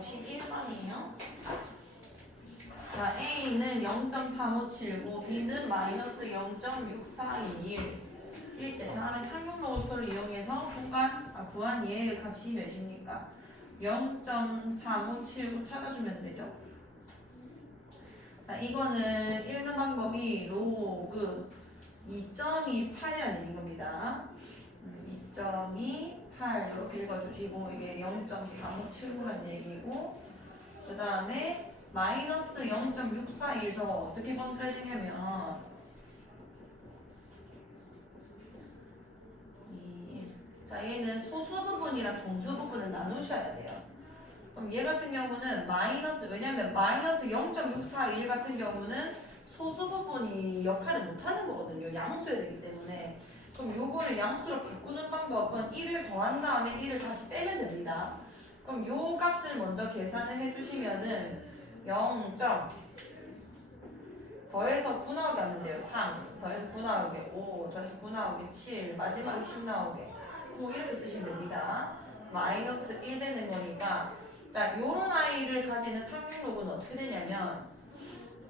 51번이에요. 자, A는 0.3579, B는 마이너스 0.6421. 때 다음에 상용로고표를 이용해서 구한 얘의 값이 몇입니까? 0.3579 찾아주면 되죠. 자, 이거는 읽는 방법이 로그 2.28이라는 얘기인 겁니다. 2.28 이렇게 읽어주시고 이게 0.3579라는 얘기고 그 다음에 마이너스 0.641 저거 어떻게 번들어지냐면 자, 얘는 소수 부분이랑 정수 부분을 나누셔야 돼요. 그럼 얘 같은 경우는 왜냐면 마이너스 0.641 같은 경우는 소수 부분이 역할을 못하는 거거든요. 양수여야 되기 때문에. 그럼 요거를 양수로 바꾸는 방법은 1을 더한 다음에 1을 다시 빼면 됩니다. 그럼 요 값을 먼저 계산을 해주시면은 0. 더해서 9 나오게 하면 돼요. 3. 더해서 9 나오게 5. 더해서 9 나오게 7. 마지막에 10 나오게 9 이렇게 쓰시면 됩니다. 마이너스 1 되는 거니까 자, 요런 아이를 가지는 상용로그는 어떻게 되냐면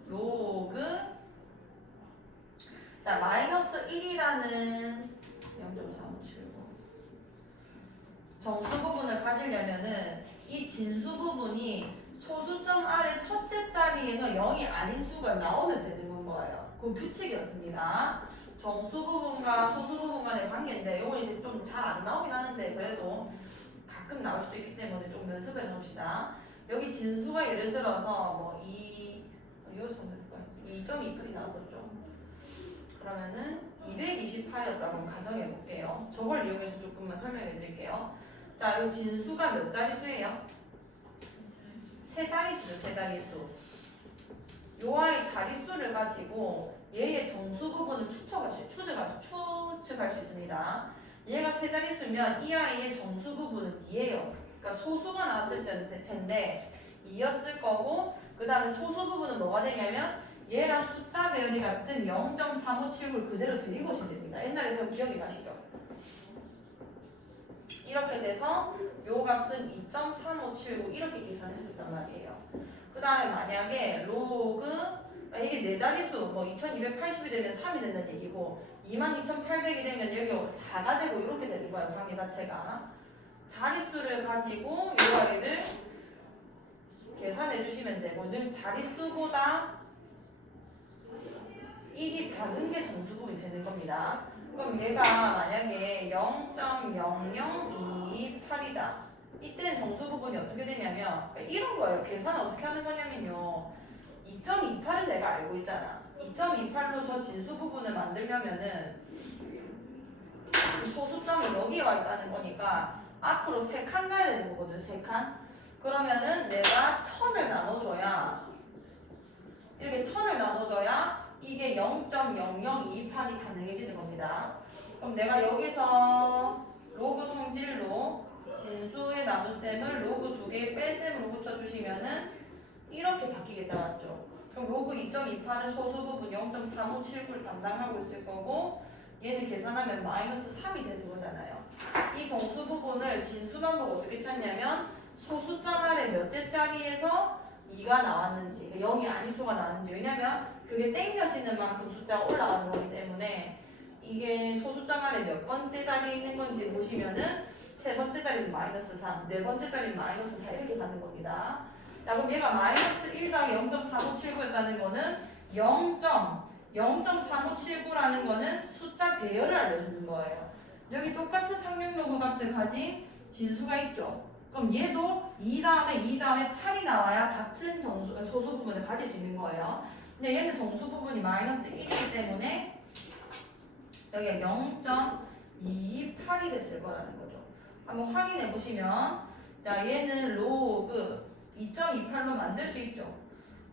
로그 자, 마이너스 1이라는 0.3579 정수 부분을 가지려면은 이 진수 부분이 소수점 아래 첫째 자리에서 0이 아닌 수가 나오면 되는 거예요. 그 규칙이었습니다. 정수 부분과 소수 부분 간의 관계인데 이건 이제 좀 잘 안 나오긴 하는데 그래도 가끔 나올 수도 있기 때문에 좀 연습해 놓읍시다. 여기 진수가 예를 들어서 여기서 2.28이 나왔었죠. 그러면은 228이었다고 가정해 볼게요. 저걸 이용해서 조금만 설명해 드릴게요. 자, 이 진수가 몇 자릿수예요? 세 자릿수죠, 세 자릿수. 요 아이 자릿수를 가지고 얘의 정수 부분을 추측할 수 있습니다. 얘가 세 자릿수면 이 아이의 정수 부분은 2예요. 그러니까 소수가 나왔을 텐데 2였을 거고 그 다음에 소수 부분은 뭐가 되냐면 얘랑 숫자 배열이 같은 0.3579를 그대로 데리고 오시면 됩니다. 옛날에 그 기억이 나시죠? 이렇게 돼서 요 값은 2.3579 이렇게 계산했었단 말이에요. 그 다음에 만약에 로그 이게 네 자릿수 2280이 되면 3이 된다는 얘기고 22,800이 되면 여기 4가 되고 이렇게 되는 거예요. 관계 자체가. 자릿수를 가지고 요 아이를 계산해 주시면 되고 늘 자릿수보다 1이 작은 게 정수 부분이 되는 겁니다. 그럼 얘가 만약에 0.00228이다. 이때는 정수 부분이 어떻게 되냐면 이런 거예요. 계산을 어떻게 하는 거냐면요. 2.28을 내가 알고 있잖아. 2.28로 저 진수 부분을 만들려면은 소수점이 여기에 와 있다는 거니까 앞으로 3칸 가야 되는 거거든. 3칸. 그러면은 내가 1000을 나눠줘야 이렇게 1000을 나눠줘야 이게 0.0028이 가능해지는 겁니다. 그럼 내가 여기서 로그 성질로 진수의 나눗셈을 로그 2개의 뺄셈으로 붙여주시면은 이렇게 바뀌겠다 맞죠? 그럼 로그 2.28은 소수 부분 0.3579를 담당하고 있을 거고 얘는 계산하면 마이너스 3이 되는 거잖아요. 이 정수 부분을 진수 방법 어떻게 찾냐면 소수점 아래 몇째 자리에서 2가 나왔는지 0이 아닌 수가 나왔는지 왜냐면 그게 땡겨지는 만큼 숫자가 올라가는 거기 때문에 이게 소수점 아래 몇 번째 자리에 있는 건지 보시면은 세 번째 자리는 마이너스 3, 네 번째 자리는 마이너스 4 이렇게 가는 겁니다. 자, 그럼 얘가 마이너스 1 더하기 0.3579였다는 거는 0.3579라는 거는 숫자 배열을 알려주는 거예요. 여기 똑같은 상용로그 값을 가진 진수가 있죠. 그럼 얘도 2 다음에 8이 나와야 같은 소수 부분을 가질 수 있는 거예요. 근데 얘는 정수 부분이 마이너스 1이기 때문에 여기가 0.228이 됐을 거라는 거죠. 한번 확인해 보시면 자, 얘는 로그 2.28로 만들 수 있죠.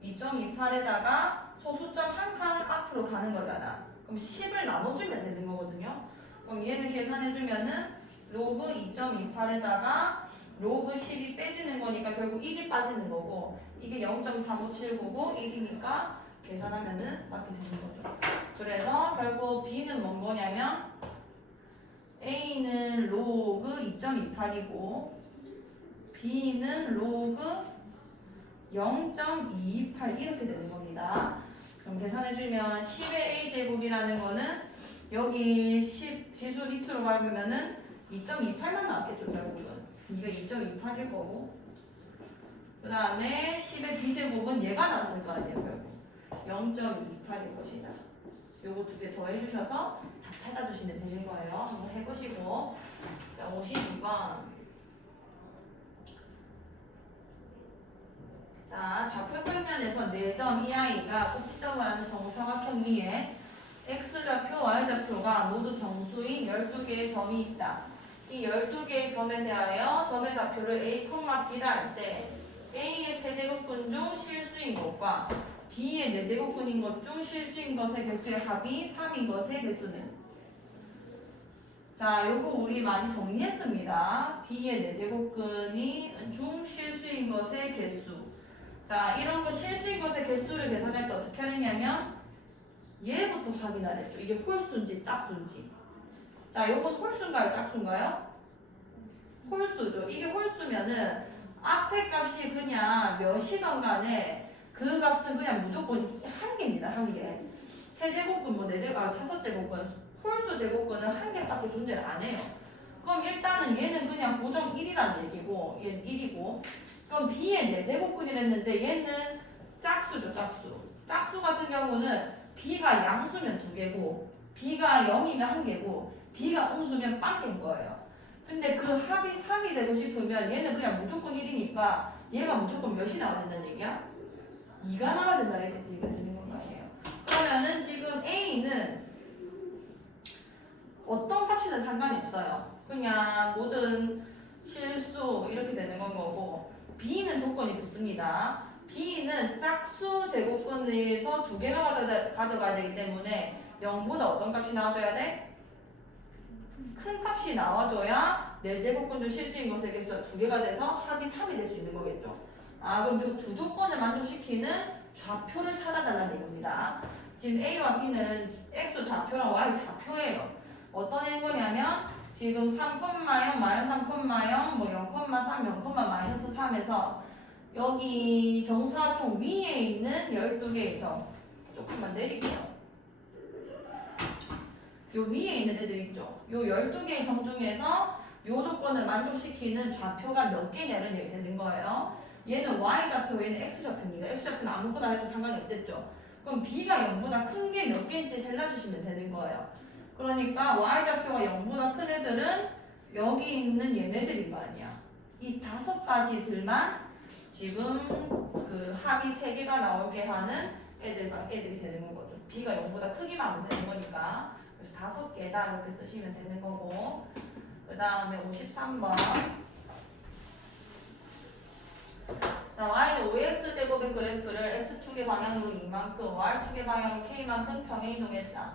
2.28에다가 소수점 한 칸 앞으로 가는 거잖아. 그럼 10을 나눠주면 되는 거거든요. 그럼 얘는 계산해주면은 로그 2.28에다가 로그 10이 빼지는 거니까 결국 1이 빠지는 거고 이게 0.3579고 1이니까 계산하면은 맞게 되는 거죠. 그래서 결국 B는 뭔 거냐면 A는 로그 2.28이고 b는 로그 0.228 이렇게 되는 겁니다. 그럼 계산해주면 10의 a제곱이라는 거는 여기 10 지수 밑으로 밟으면은 2.28만 나왔겠죠, 결국은. 이게 2.28일 거고. 그 다음에 10의 b제곱은 얘가 나왔을 거 아니에요, 결국. 0.28일 것이다. 요거 두 개 더 해주셔서 답 찾아주시면 되는 거예요. 한번 해보시고. 자, 52번. 자, 좌표 평면에서 4점 EI가 꼭지점을 하는 정사각형 위에 X좌표, Y좌표가 모두 정수인 12개의 점이 있다. 이 12개의 점에 대하여 점의 좌표를 A, B라 할 때 A의 세제곱근 중 실수인 것과 B의 4제곱근인 것 중 실수인 것의 개수의 합이 3인 것의 개수는? 자, 요거 우리 많이 정리했습니다. B의 4제곱근이 중 실수인 것의 개수. 자, 이런 거 실수인 것의 개수를 계산할 때 어떻게 하느냐면 얘부터 확인하랬죠. 이게 홀수인지 짝수인지. 자, 요건 홀수인가요? 짝수인가요? 홀수죠. 이게 홀수면은 앞에 값이 그냥 몇이건 간에 그 값은 그냥 무조건 한 개입니다. 한 개. 세제곱근, 뭐 네제곱, 다섯 제곱근, 홀수 제곱근은 한 개밖에 존재를 안 해요. 그럼 일단은 얘는 그냥 고정 1이라는 얘기고, 얘는 1이고, 그럼 B의 4제곱근이 됐는데 얘는 짝수죠, 짝수. 짝수 같은 경우는 B가 양수면 2개고, B가 0이면 1개고, B가 음수면 빵개인 거예요. 근데 그 합이 3이 되고 싶으면 얘는 그냥 무조건 1이니까 얘가 무조건 몇이 나와야 된다는 얘기야? 2가 나와야 된다, 이렇게 얘기가 되는 건 말이에요. 그러면은 지금 A는 어떤 값이든 상관이 없어요. 그냥 모든 실수 이렇게 되는 건 거고, B는 조건이 붙습니다. B는 짝수 제곱근에서 2개가 가져가야 되기 때문에 0보다 어떤 값이 나와줘야 돼? 큰 값이 나와줘야 4제곱근 중 실수인 것의 개수가 2개가 돼서 합이 3이 될 수 있는 거겠죠. 아, 그럼 이 두 조건을 만족시키는 좌표를 찾아달라는 얘기입니다. 지금 A와 B는 X 좌표랑 Y 좌표예요. 어떤 행거냐면 지금 3,0, 마이너스 3,0, 뭐 0,3, 0,-3에서 여기 정사각형 위에 있는 12개의 점 조금만 내릴게요. 요 위에 있는 애들 있죠. 요 12개의 점 중에서 요 조건을 만족시키는 좌표가 몇 개냐는 얘기 되는 거예요. 얘는 Y좌표, 얘는 X좌표입니다. X좌표는 아무거나 해도 상관이 없겠죠. 그럼 B가 0보다 큰 게 몇 개인지 셀러주시면 되는 거예요. 그러니까 Y좌표가 0보다 큰 애들은 여기 있는 얘네들인 거 아니야. 이 5가지들만 지금 그 합이 3개가 나오게 하는 애들이 되는 거죠. B가 0보다 크기만 하면 되는 거니까. 그래서 5개다 이렇게 쓰시면 되는 거고. 그 다음에 53번. 자, y는 5x제곱의 그래프를 x축의 방향으로 이만큼, y축의 방향으로 k만큼 평행이동했다.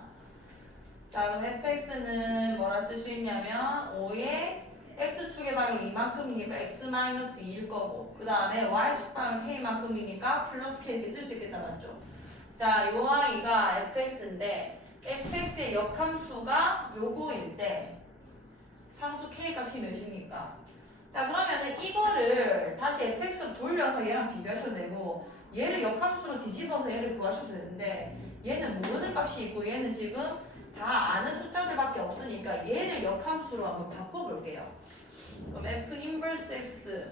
자, 그럼 fx는 뭐라 쓸 수 있냐면 5의 x축의 방향으로 이만큼이니까 x-2일 거고, 그 다음에 y축 방향으로 k만큼이니까 플러스 k 이렇게 쓸 수 있겠다, 맞죠? 자, 요 y가 fx인데 fx의 역함수가 요거일 때 상수 k 값이 몇입니까? 자, 그러면은 이거를 다시 fx로 돌려서 얘랑 비교하셔도 되고, 얘를 역함수로 뒤집어서 얘를 구하셔도 되는데, 얘는 모르는 값이 있고 얘는 지금 다 아는 숫자들밖에 없으니까 얘를 역함수로 한번 바꿔볼게요. 그럼 f 인버스 x,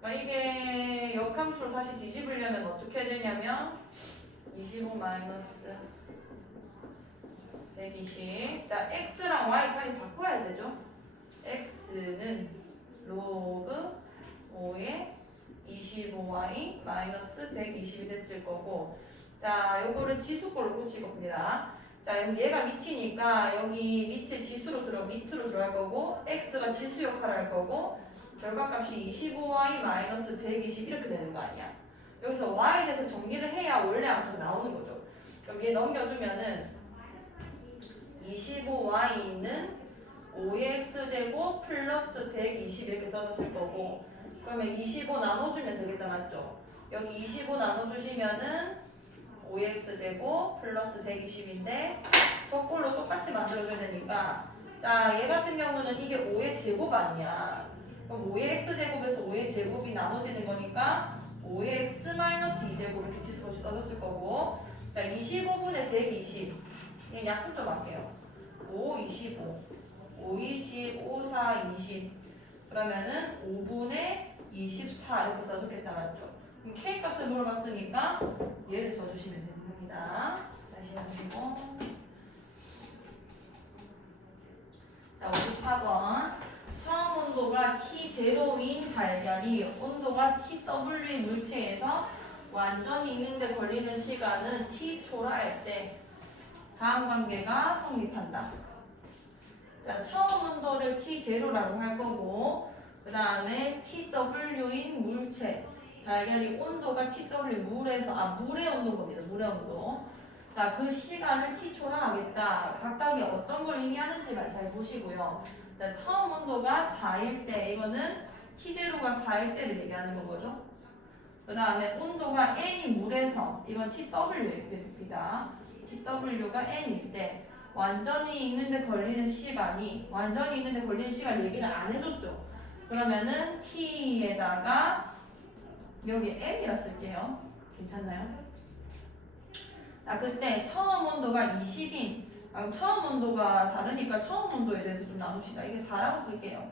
그러니까 이게 역함수로 다시 뒤집으려면 어떻게 되냐면 25 마이너스 120. 자, x랑 y 자리 바꿔야 되죠. x는 로그 5의 25y 마이너스 120이 됐을 거고, 자, 요거를 지수꼴로 꽂힐 겁니다. 자, 여기 얘가 밑이니까 여기 밑을 지수로 밑으로 들어갈 거고, x가 지수 역할을 할 거고, 결과값이 25y 마이너스 120 이렇게 되는 거 아니야. 여기서 y에 대해서 정리를 해야 원래 함수가 나오는 거죠. 그럼 얘 넘겨주면은 25y는 5의 x제곱 플러스 120 이렇게 써졌을 거고, 그러면 25 나눠주면 되겠다, 맞죠? 여기 25 나눠주시면은 5의 x제곱 플러스 120인데 저꼴로 똑같이 만들어줘야 되니까, 자, 얘 같은 경우는 이게 5의 제곱 아니야. 그럼 5의 x제곱에서 제곱의 제곱이 나눠지는 거니까 5x-2제곱 이렇게 지수로 써줬을 거고, 자 25분의 120 그냥 약분 좀 할게요. 5, 25 5, 20, 5, 4, 20 그러면은 5분의 24 이렇게 써줬겠다 맞죠? 그럼 K 값을 물어봤으니까 얘를 써주시면 되는 겁니다. 다시 해주시고 자 54번 처음 온도가 T0인 달걀이 온도가 TW의 물체에서 완전히 익는데 걸리는 시간은 T초라 할 때 다음 관계가 성립한다. 자, 처음 온도를 T0라고 할 거고 그 다음에 TW인 물체 달걀이 온도가 TW 물의 온도인 겁니다. 물의 온도. 자, 그 시간을 T초라 하겠다. 각각이 어떤 걸 의미하는지만 잘 보시고요. 자, 처음 온도가 4일 때 이거는 T0가 4일 때를 얘기하는 거죠. 그 다음에 온도가 N이 물에서 이건 TW입니다. TW가 N일 때 완전히 익는데 걸리는 시간이 얘기를 안 해줬죠. 그러면은 T에다가 여기 N이라 쓸게요. 괜찮나요? 자, 그때 처음 온도가 20인 처음 온도가 다르니까 처음 온도에 대해서 좀 나눕시다. 이게 4라고 쓸게요.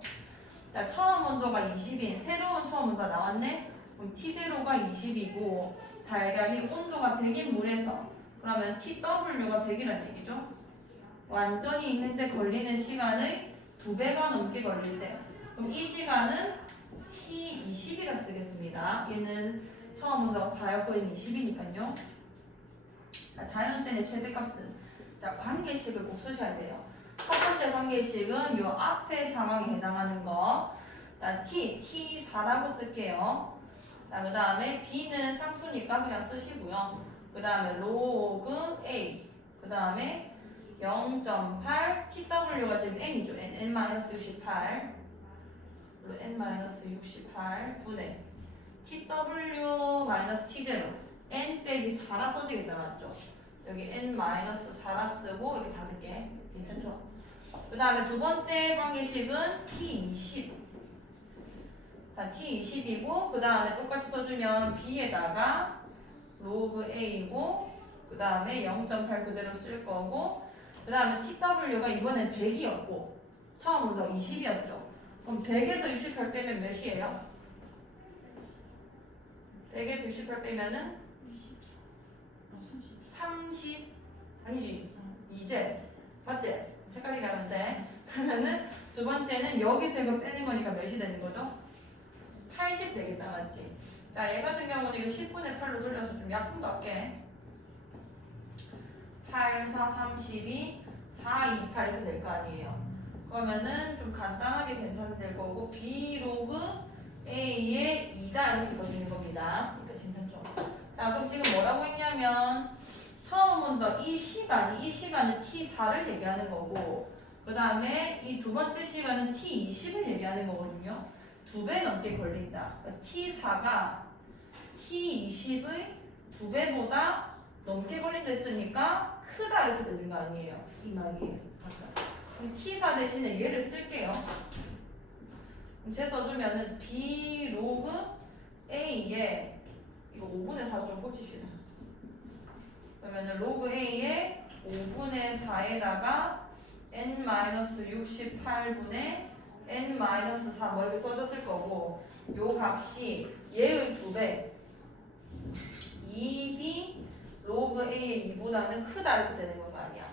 자, 처음 온도가 20인 새로운 처음 온도가 나왔네? 그럼 T0가 20이고 달걀이 온도가 100인 물에서 그러면 TW가 100이라는 얘기죠. 완전히 익는데 걸리는 시간의 2배가 넘게 걸릴 때 그럼 이 시간은 T20이라 쓰겠습니다. 얘는 처음 온도가 4였고 얘는 20이니까요. 자연수의 최대값은 자, 관계식을 꼭 쓰셔야 돼요. 첫 번째 관계식은 요 앞에 상황에 해당하는 거. 자, T4라고 쓸게요. 자, 그 다음에 B는 상수니까 그냥 쓰시고요. 그 다음에 로그 A. 그 다음에 0.8 TW가 지금 N이죠. N-68 N-68 분의 TW-T0 N 빼기 4라 써지겠다 맞죠? 여기 N-4라 쓰고 이렇게 5개 괜찮죠? 그 다음에 두 번째 관계식은 T20 자, T20이고 그 다음에 똑같이 써주면 B에다가 로그 A이고 그 다음에 0.8 그대로 쓸 거고 그 다음에 TW가 이번엔 100이었고 처음부터 20이었죠. 그럼 100에서 68 빼면 몇이에요? 100에서 68 빼면은 30 아니지 이제 맞지? 헷갈리게 하는데 그러면은 두 번째는 여기서 이거 빼는 거니까 몇이 되는 거죠? 80 되겠다 맞지? 자, 얘 같은 경우는 이거 10분의 8로 돌려서 좀 약분도 할게. 8, 4, 32, 4, 2, 8 이렇게 될 거 아니에요. 그러면은 좀 간단하게 괜찮을 거고 B 로그 A의 2다 이렇게 써지는 겁니다. 그러니까 괜찮죠? 자, 그럼 지금 뭐라고 했냐면 처음 온도 이 시간은 T4를 얘기하는 거고 그 다음에 이 두 번째 시간은 T20을 얘기하는 거거든요. 2배 넘게 걸린다. 그러니까 T4가 T20의 2배보다 넘게 걸린댔으니까 크다 이렇게 되는 거 아니에요. 이 말이 그럼 T4 대신에 얘를 쓸게요. 그럼 제 써주면은 B 로그 A에 이거 5분의 4 좀 꽂힙시다. 그러면은 로그 A에 5분의 4에다가 N-68분의 N-4 뭐 이렇게 써졌을 거고 요 값이 얘의 2배 2B 로그 A의 2보다는 크다 이렇게 되는 거 아니야.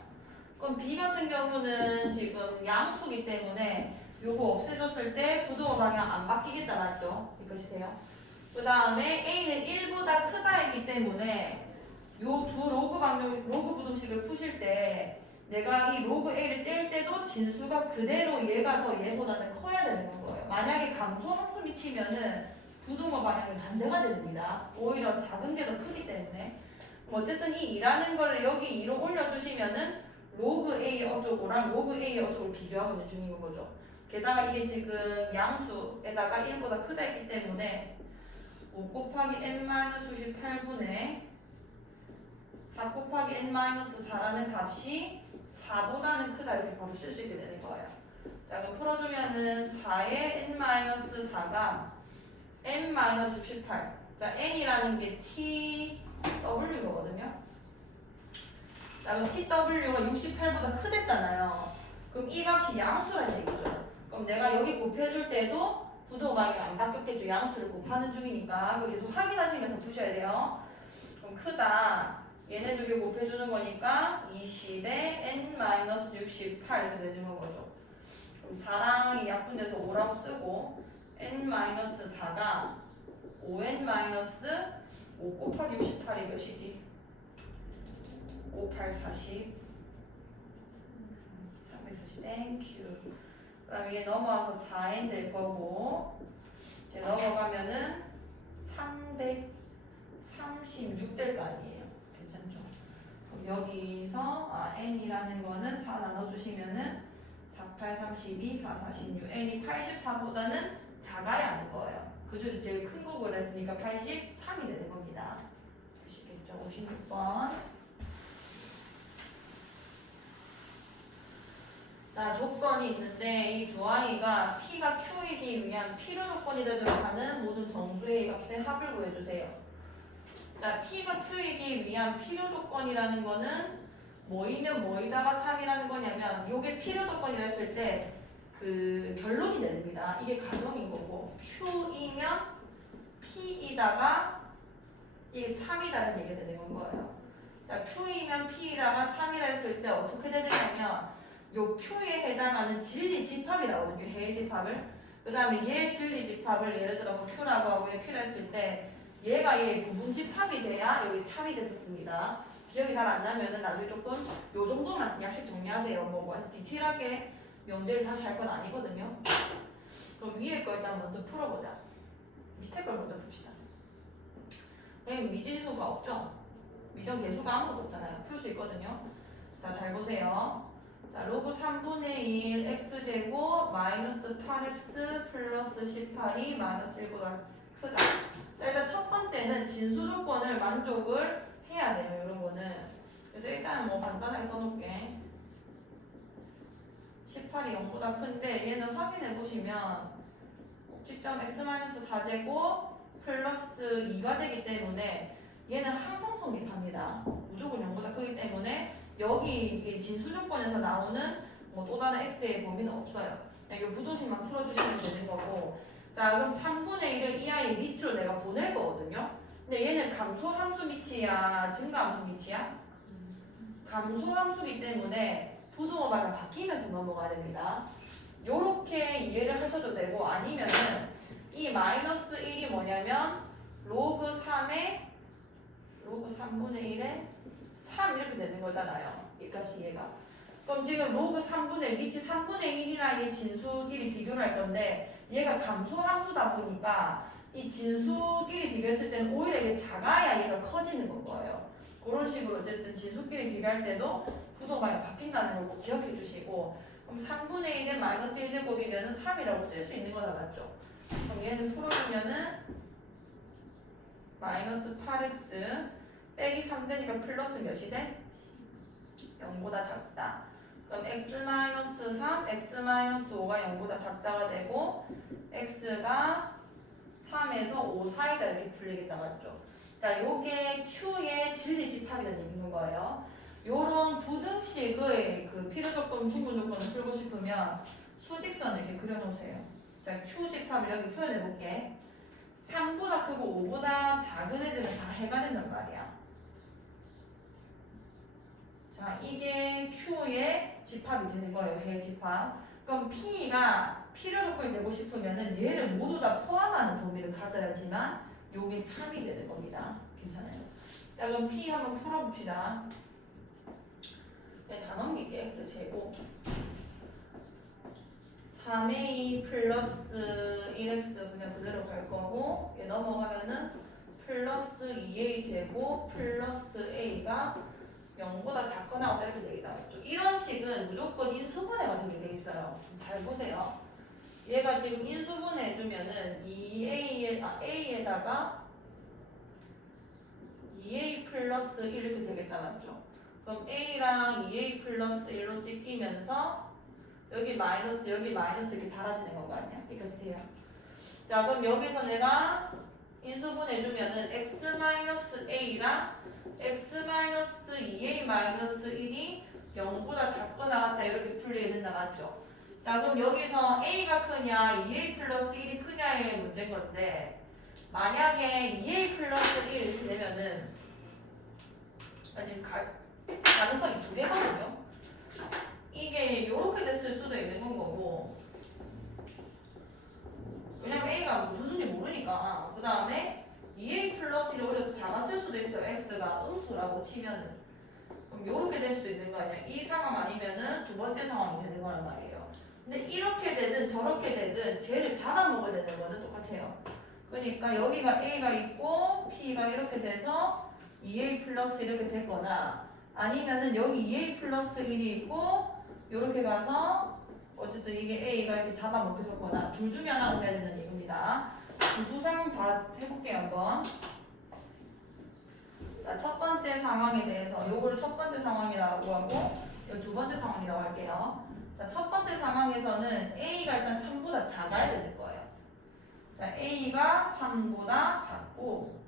그럼 B 같은 경우는 지금 양수기 때문에 요거 없애줬을 때 부등호 방향 안 바뀌겠다 맞죠? 이것이 돼요. 그 다음에 A는 1보다 크다 했기 때문에 요 두 로그 부등식을 푸실 때 내가 이 로그 A를 뗄 때도 진수가 그대로 얘가 더 얘보다는 커야 되는 거예요. 만약에 감소 함수 미치면은 부등호 방향이 반대가 됩니다. 오히려 작은 게 더 크기 때문에. 어쨌든 이 2라는 거를 여기 2로 올려주시면은 로그 A 어쩌고랑 로그 A 어쩌고를 비교하고 있는 중인 거죠. 게다가 이게 지금 양수에다가 1보다 크다 했기 때문에 5 곱하기 n-98분의 4 곱하기 n-4라는 값이 4보다는 크다 이렇게 바로 쓸 수 있게 되는 거예요. 자, 그럼 풀어주면은 4의 n-4가 n-68. 자, n이라는 게 tw거든요. 자, 그럼 tw가 68보다 크댔잖아요. 그럼 이 값이 양수라는 얘기죠. 그럼 내가 여기 곱해줄 때도 부등호방이 안 바뀌었겠죠. 양수를 곱하는 중이니까. 그거 계속 확인하시면서 푸셔야 돼요. 그럼 크다. 얘네 두 개 곱해주는 거니까 20에 n-68 이렇게 되는 거죠. 그럼 4랑 약분돼서 5라고 쓰고 n-4가 5n-5 곱하기 68이 몇이지? 5, 8, 40 340 땡큐. 그럼 이게 넘어와서 4n 될 거고 이제 넘어가면은 336 될 거 아니에요. 괜찮죠? 그럼 여기서 n이라는 거는 4 나눠주시면은 4, 8, 32, 4, 46 n이 84보다는 작아야 하는 거예요. 그 중에서 제일 큰 거 그랬으니까 83이 되는 겁니다. 보시겠죠? 56번. 자, 조건이 있는데 이 두 아이가 P가 Q이기 위한 필요 조건이 되도록 하는 모든 정수의 값의 합을 구해주세요. 자, P가 Q이기 위한 필요 조건이라는 거는 뭐이면 뭐이다가 참이라는 거냐면 요게 필요 조건이라 했을 때 그 결론이 됩니다. 이게 가정인 거고 Q이면 P이다가 이게 참이다는 얘기가 되는 건 거예요. 자, Q이면 P이다가 참이라 했을 때 어떻게 되냐면 요 Q에 해당하는 진리 집합이 나오거든요. 해일 집합을. 그 다음에 얘 진리 집합을 예를 들어 뭐 Q라고 하고 얘 P라 했을 때 얘가 얘 부분 집합이 돼야 여기 참이 됐었습니다. 기억이 잘 안 나면은 나중에 조금 요 정도만 약식 정리하세요. 뭐 디테일하게 명제를 다시 할 건 아니거든요. 그럼 위에 거 일단 먼저 풀어보자. 밑에 걸 먼저 봅시다. 여기 미지수가 없죠? 미정 계수가 아무것도 없잖아요. 풀 수 있거든요. 자, 잘 보세요. 자, 로그 3분의 1 x제곱 마이너스 8x 플러스 18이 마이너스 1보다 크다. 자, 일단 첫 번째는 진수 조건을 만족을 해야 돼요. 이런 거는. 그래서 일단은 뭐 간단하게 써놓을게. 18이 0보다 큰데 얘는 확인해 보시면 꼭지점 x-4제곱 플러스 2가 되기 때문에 얘는 항상 성립합니다. 무조건 0보다 크기 때문에 여기 진수 조건에서 나오는 뭐 또 다른 x의 범위는 없어요. 그냥 이 부등식만 풀어주시면 되는 거고. 자, 그럼 3분의 1을 이 아이 밑으로 내가 보낼 거거든요. 근데 얘는 감소함수 밑이야, 증가함수 밑이야? 감소함수이기 때문에 부등호방이 바뀌면서 넘어가야 됩니다. 요렇게 이해를 하셔도 되고 아니면은 이 마이너스 1이 뭐냐면 로그 3의 로그 3분의 1에 3 이렇게 되는 거잖아요. 여기까지 이해가. 그럼 지금 로그 3분의 밑이 3분의 1이나 이 진수끼리 비교를 할 건데 얘가 감소함수다 보니까 이 진수끼리 비교했을 때는 오히려 이게 작아야 얘가 커지는 건 거예요. 그런 식으로 어쨌든 진수끼리 비교할 때도 부등호방이 바뀐다는 걸 꼭 기억해 주시고 그럼 3분의 1은 마이너스 1제곱이면 3이라고 쓸 수 있는 거다 맞죠? 그럼 얘는 풀어주면은 마이너스 8x 빼기 3 되니까 플러스 몇이 돼? 0보다 작다. 그럼 x-3, x-5가 0보다 작다가 되고 x가 3에서 5 사이다 이렇게 풀리겠다 맞죠? 자, 요게 Q의 진리 집합이라는 얘기인 거예요. 요런 부등식의 그 필요 조건, 충분 조건을 풀고 싶으면 수직선을 이렇게 그려놓으세요. 자, Q 집합을 여기 표현해 볼게. 3보다 크고 5보다 작은 애들은 다 해가 된단 말이야. 자, 이게 Q의 집합이 되는 거예요. 해의 집합. 그럼 P가 필요 조건이 되고 싶으면은 얘를 모두 다 포함하는 범위를 가져야지만 요게 참이 되는 겁니다. 괜찮아요. 자, 그럼 P 한번 풀어봅시다. 다 넘길게. x제곱 3a 플러스 1x 그냥 그대로 갈 거고 얘 넘어가면은 플러스 2a 제곱 플러스 a가 0보다 작거나 어떻게 되겠다. 이런 식은 무조건 인수분해가 되게 돼 있어요. 잘 보세요. 얘가 지금 인수분해 해주면은 2a에다가 2a 플러스 1 이렇게 되겠다 맞죠? 그럼 a랑 2a 플러스 1로 찢기면서 여기 마이너스 이렇게 달아지는 거 아니야? 여기까지 돼요. 자, 그럼 여기서 내가 인수분해주면은 x-a랑 x-2a-1이 0보다 작거나 같다 이렇게 풀리게 된다 맞죠? 자, 그럼 여기서 a가 크냐 2a 플러스 1이 크냐의 문제인 건데 만약에 2a 플러스 1 이렇게 되면은 지금 가능성이 두 개거든요. 이게 이렇게 됐을 수도 있는 건 거고 왜냐면 a가 무슨 수인지 모르니까 그 다음에 2a 플러스 1이 오히려 더 작았을 수도 있어요. x가 음수라고 치면은 그럼 이렇게 될 수도 있는 거 아니야. 이 상황 아니면은 두 번째 상황이 되는 거란 말이에요. 근데 이렇게 되든 저렇게 되든 쟤를 잡아먹어야 되는 거는 똑같아요. 그러니까 여기가 a가 있고 p가 이렇게 돼서 2a 플러스 이렇게 됐거나 아니면은 여기 2a 플러스 1이 있고 이렇게 가서 어쨌든 이게 a가 이렇게 잡아먹혀졌거나 둘 중에 하나가 돼야 된다는 얘기입니다. 두 상황 다 해볼게요 한번. 자, 첫 번째 상황에 대해서 요거를 첫 번째 상황이라고 하고 요 두 번째 상황이라고 할게요. 자, 첫 번째 상황에서는 a가 일단 3보다 작아야 되는 거예요. 자, a가 3보다 작고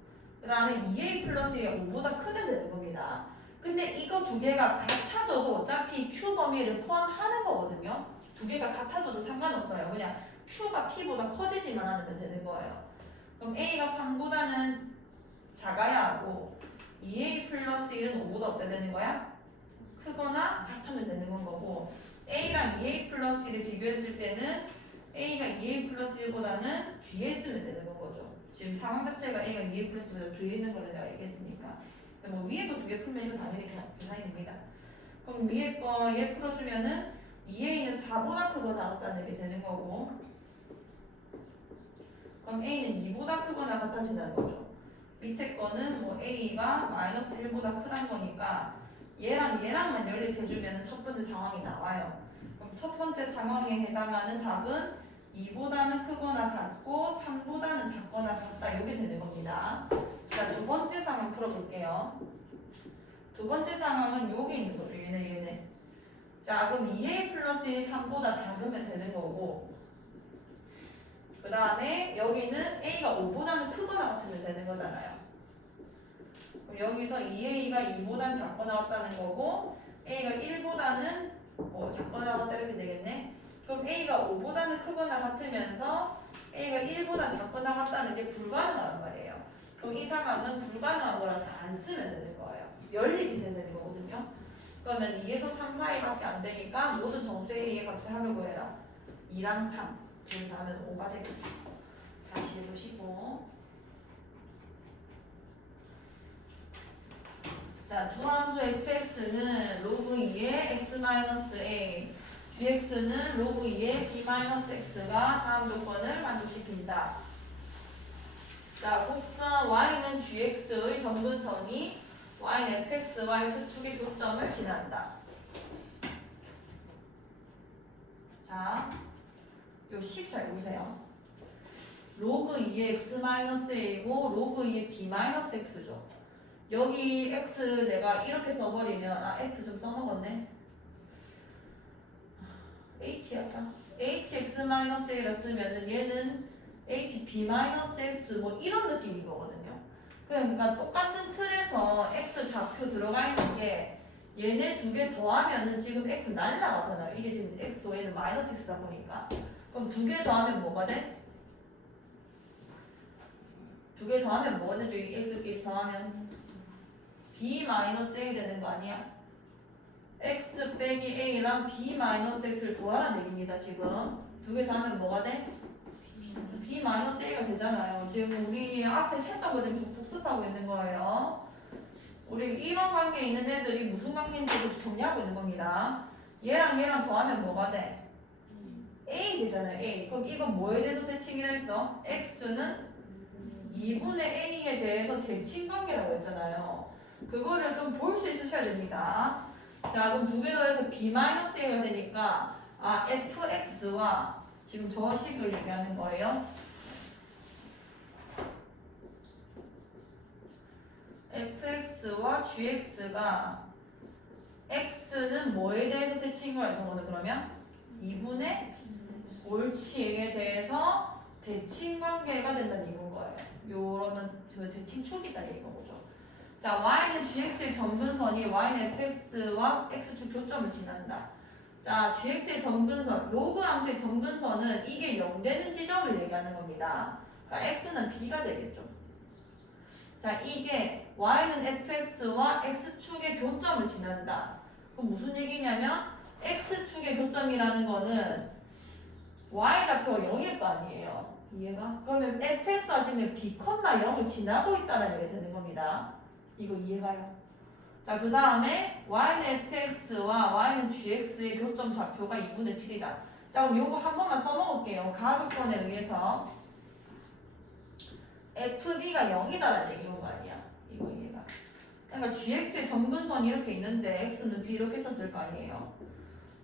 그 다음에 2a 플러스 1이 5보다 크면 되는 겁니다. 근데 이거 두 개가 같아져도 어차피 q 범위를 포함하는 거거든요. 두 개가 같아져도 상관없어요. 그냥 q가 p보다 커지지만 않으면 되는 거예요. 그럼 a가 3보다는 작아야 하고 2a 플러스 1은 5보다 어때야 되는 거야? 크거나 같으면 되는 건 거고 a랑 2a 플러스 1을 비교했을 때는 a가 2a 플러스 1보다는 뒤에 있으면 되는 건 거죠. 지금 상황 자체가 a가 2a 플러스 1보다 뒤에 있는 거를 내가 얘기했으니까 뭐 위에도 두 개 풀면 이건 당연히 계산이 됩니다. 그럼 위에 거 얘 풀어주면은 2a는 4보다 크거나 같다는 게 되는 거고 그럼 a는 2보다 크거나 같아진다는 거죠. 밑에 거는 뭐 a가 마이너스 1보다 크다는 거니까 얘랑 얘랑만 연립해주면 첫 번째 상황이 나와요. 그럼 첫 번째 상황에 해당하는 답은 2보다는 크거나 같고 3보다는 작거나 같다 이게 되는 겁니다. 자, 두 번째 상황 풀어볼게요. 두 번째 상황은 여기 있는 거죠. 얘네. 자, 그럼 2a 플러스 1이 3보다 작으면 되는 거고 그 다음에 여기는 a가 5보다는 크거나 같으면 되는 거잖아요. 그럼 여기서 2a가 2보다는 작거나 같다는 거고 a가 1보다는 작거나 같다 이렇게 되겠네. 그럼 a가 5보다는 크거나 같으면서 a가 1보다 작거나 같다는 게 불가능한 말이에요. 그럼 이 상황은 불가능한 거라서 안 쓰면 되는 거예요. 연립이 되는 거거든요. 그러면 2에서 3 사이밖에 안 되니까 모든 정수의 a의 값을 하려고 해라. 2랑 3 그럼 다음은 5가 되겠죠. 다시 해보시고 자, 두함수 fx는 로그 2의 x-a gx는 로그 2의 b-x가 다음 조건을 만족시킨다. 자, 곡선 y는 gx의 점근선이 y는 fx와 x축의 교점을 지난다. 자, 요 10 잘 보세요. 로그 2의 x-a이고 로그 2의 b-x죠. 여기 x 내가 이렇게 써버리면 f 좀 써먹었네. h였다. hx-a라 쓰면은 얘는 hb-x 뭐 이런 느낌인 거거든요. 그러니까 똑같은 틀에서 x 좌표 들어가 있는 게 얘네 두 개 더하면은 지금 x 날라가잖아요. 이게 지금 x고 얘는 마이너스 x다 보니까. 그럼 두 개 더하면 뭐가 돼? 두 개 더하면 뭐가 되죠? 이 x끼리 더하면 b-a 되는 거 아니야? x 빼기 a랑 b-x를 더하라는 얘기입니다. 지금 두 개 더하면 뭐가 돼? b-a가 되잖아요. 지금 우리 앞에 셌던 거 지금 복습하고 있는 거예요. 우리 이런 관계에 있는 애들이 무슨 관계인지 정리하고 있는 겁니다. 얘랑 얘랑 더하면 뭐가 돼? a 되잖아요. a. 그럼 이건 뭐에 대해서 대칭이라 했어? x는 2분의 a에 대해서 대칭 관계라고 했잖아요. 그거를 좀 볼 수 있으셔야 됩니다. 자, 그럼 두 개 더해서 b-a가 되니까 fx와 지금 저 식을 얘기하는 거예요. fx와 gx가 x는 뭐에 대해서 대칭인 거예요? 저거는 그러면 2분의 옳지에 대해서 대칭 관계가 된다는 얘기인 거예요. 요러면 그 대칭 축이 있다는 얘기인 거죠. 자, y는 gx의 점근선이 y는 fx와 x축 교점을 지난다. 자, gx의 점근선, 로그 함수의 점근선은 이게 0 되는 지점을 얘기하는 겁니다. 그러니까 x는 b가 되겠죠. 자, 이게 y는 fx와 x축의 교점을 지난다. 그럼 무슨 얘기냐면 x축의 교점이라는 거는 y좌표가 0일 거 아니에요. 이해가? 그러면 fx가 지금 b, 0을 지나고 있다는 얘기가 되는 겁니다. 이거 이해가요? 자, 그 다음에 y는 fx와 y는 gx의 교점 좌표가 2분의 7이다. 자, 그럼 요거 한 번만 써먹을게요. 가조건에 의해서 fb가 0이다라는 얘기인 거 아니야. 이거 이해가. 그러니까 gx의 점근선이 이렇게 있는데 x는 b 이렇게 썼을 거 아니에요.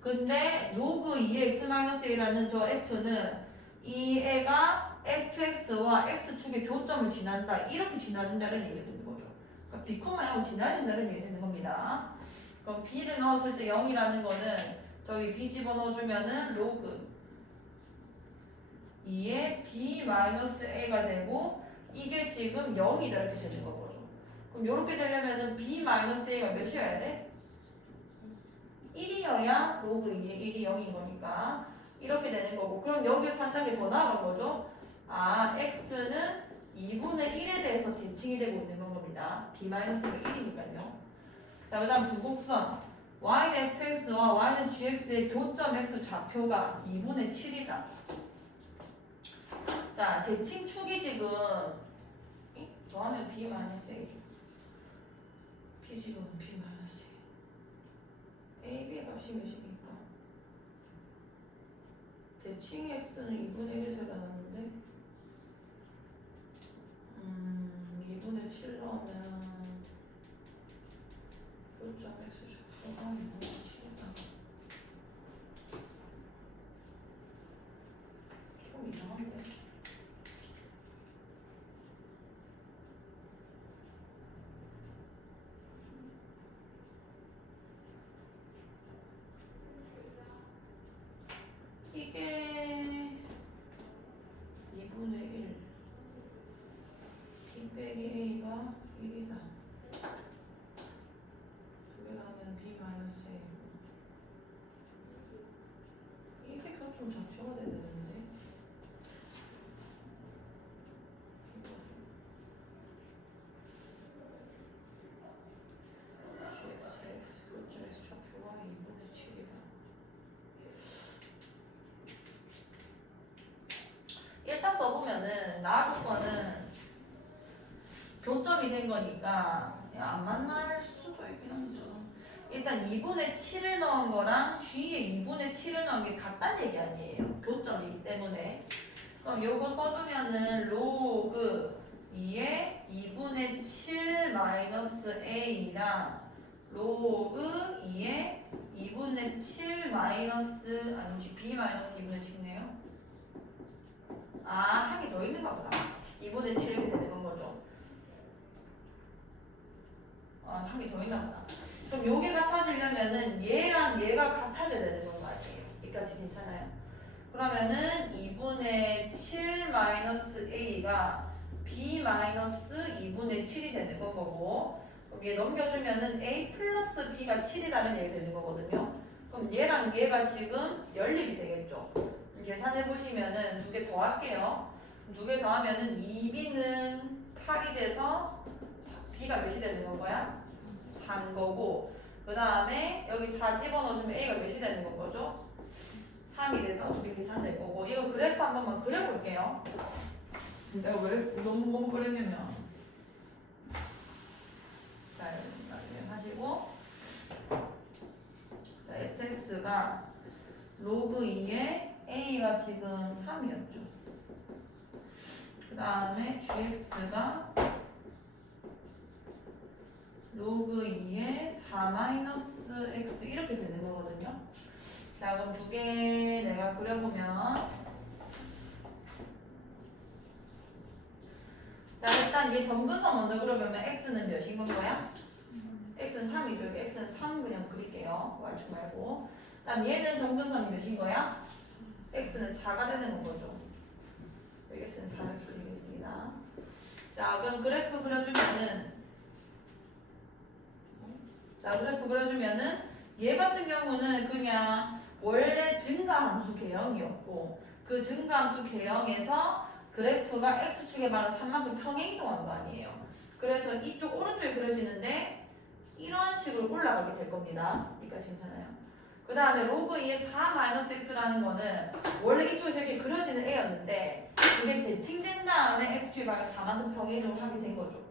근데 로그 2x-a라는 저 f는 이 애가 fx와 x축의 교점을 지난다. 이렇게 지나준다는 얘기가 되는 거죠. 그러니까 b, 0을 지나야 된다는 얘기가 되는 겁니다. 그럼 b를 넣었을 때 0이라는 거는 저기 b 집어넣어주면은 로그 2의 b-a가 되고 이게 지금 0이다 이렇게 되는 거죠. 그럼 이렇게 되려면은 b-a가 몇이어야 돼? 1이어야 로그 2의 1이 0인 거니까 이렇게 되는 거고, 그럼 여기서 한 단계 더 나아간 거죠. 아, x는 2분의 1에 대해서 대칭이 되고 있는 겁니다. b-가 1이니까요. 자, 그 다음 두곡선 y는 fx와 y는 gx의 교점 x 좌표가 2분의 7이다. 자, 대칭축이 지금 더하면 b-a죠. b 지금 b-a. ab의 값이 몇입니까? 대칭 x는 2분의 1에서 나왔는데 2분의 7 넣으면 교점 x 좌표가 2분의 7이다. 좀 이상한데? 이게 2분의 1 b 빼기 a가 1이다. 두 개 나오면 b 마이너스 a. 이게 교점 좌표가 돼야 되는데. gx 교점 x 좌표가 2분의 7이다. 일단 써보면은 나 조건은 교점이 된 거니까 안 만날 수도 있긴 한데 일단 2분의 7을 넣은 거랑 G에 2분의 7을 넣은 게 같다는 얘기 아니에요. 교점이기 때문에. 그럼 요거 써주면은 로그 2에 2분의 7 마이너스 A랑 로그 2에 2분의 7 마이너스 아니지 B 마이너스 2분의 7이네요. 아, 한 개 더 있는가 보다. 2분의 7 이렇게 되는 건 거죠. 아, 한 개 더 있나 보다. 그럼 요게 같아지려면은 얘랑 얘가 같아져야 되는 건 거 아니에요. 여기까지 괜찮아요? 그러면은 2분의 7 마이너스 A가 B 마이너스 2분의 7이 되는 건 거고, 그럼 얘 넘겨주면은 A 플러스 B가 7이라는 얘기 되는 거거든요. 그럼 얘랑 얘가 지금 연립이 되겠죠. 계산해 보시면은 두 개 더 할게요. 두 개 더 하면은 2B는 8이 돼서 B가 몇이 되는 거야? 3 거고, 그 다음에 여기 4 집어넣어주면 A가 몇이 되는 건 거죠? 3이 돼서 두 개 계산될 거고, 이거 그래프 한 번만 그려볼게요. 내가 왜 너무 못 그렸냐면, 자, 이렇게 하시고, 자, fx가 로그 2에 A가 지금 3이었죠. 그 다음에 gx가 로그 2에 4 마이너스 x 이렇게 되는 거거든요. 자, 그럼 두 개 내가 그려보면, 자, 일단 얘 점근선 먼저 그려보면 x는 몇인 건 거야? x는 3이죠. 여기 x는 3 그냥 그릴게요. y축 말고. 그 다음 얘는 점근선이 몇인 거야? x는 4가 되는 건 거죠. 여기서는 4이렇게 되겠습니다. 자, 그럼 그래프 그려주면은 얘 같은 경우는 그냥 원래 증가함수 개형이었고 그 증가함수 개형에서 그래프가 x축에 반응 3만큼 평행이동한 거 아니에요. 그래서 이쪽 오른쪽에 그려지는데 이런 식으로 올라가게 될 겁니다. 여기까지 괜찮아요. 그 다음에 로그 2의 4-x라는 거는 원래 이쪽에서 이렇게 그려지는 애였는데 그게 대칭된 다음에 x축에 반응 4만큼 평행이동을 하게 된 거죠.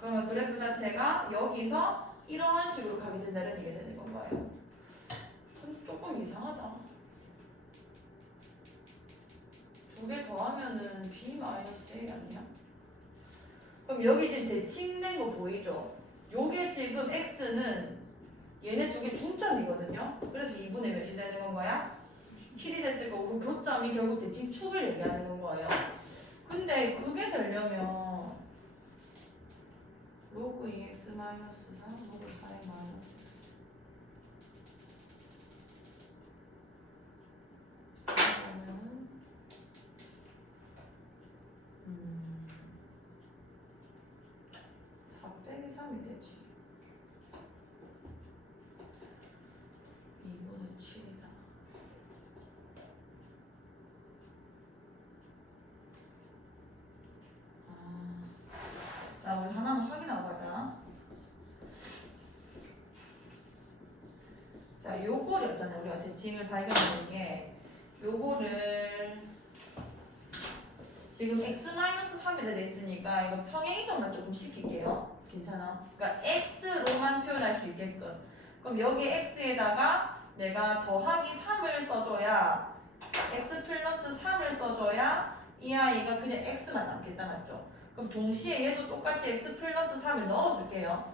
그러면 그래프 자체가 여기서 이런 식으로 가게 된다는 얘기가 되는 건 거예요. 조금 이상하다. 두 개 더하면은 b-a 아니야? 그럼 여기 지금 대칭된 거 보이죠? 요게 지금 x는 얘네 두 개 중점이거든요. 그래서 2분의 몇이 되는 건 거야? 7이 됐을 거고 그 교점이 결국 대칭축을 얘기하는 건 거예요. 근데 그게 되려면 로그 2x 마이너스 4 로그 4의 마이너스 x 그러면은 4 빼기 3이 되지. 2분의 7이다. 자, 우리 하나만 확인하고 가자. 자, 요거였잖아요. 우리가 대칭을 발견한 게 요거를 지금 x-3이라 돼 있으니까 이거 평행이동만 조금 시킬게요. 괜찮아? 그러니까 x로만 표현할 수 있게끔. 그럼 여기 x에다가 내가 더하기 3을 써줘야 x 플러스 3을 써줘야 이 아이가 그냥 x만 남겠다, 맞죠? 그럼 동시에 얘도 똑같이 x 플러스 3을 넣어줄게요.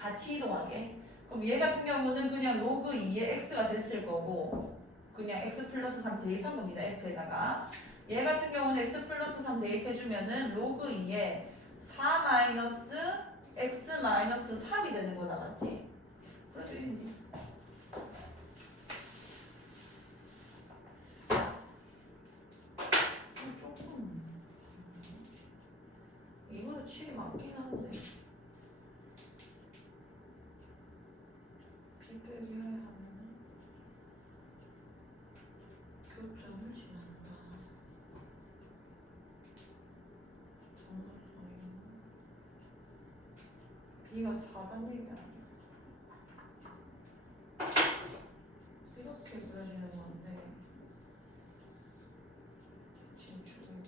같이 이동하게. 그럼 얘 같은 경우는 그냥 로그 2의 x가 됐을 거고 그냥 x 플러스 3 대입한 겁니다. f에다가. 얘 같은 경우는 x 플러스 3 대입해주면은 로그 2에 4 마이너스 x 마이너스 3이 되는 거다, 맞지? 그래도 조금 이거는 취이 맞긴 한데 비 빼기 하면 교점을 지난다. B가 4단 얘기 아니야. 이렇게 그려지는 건데 진축이고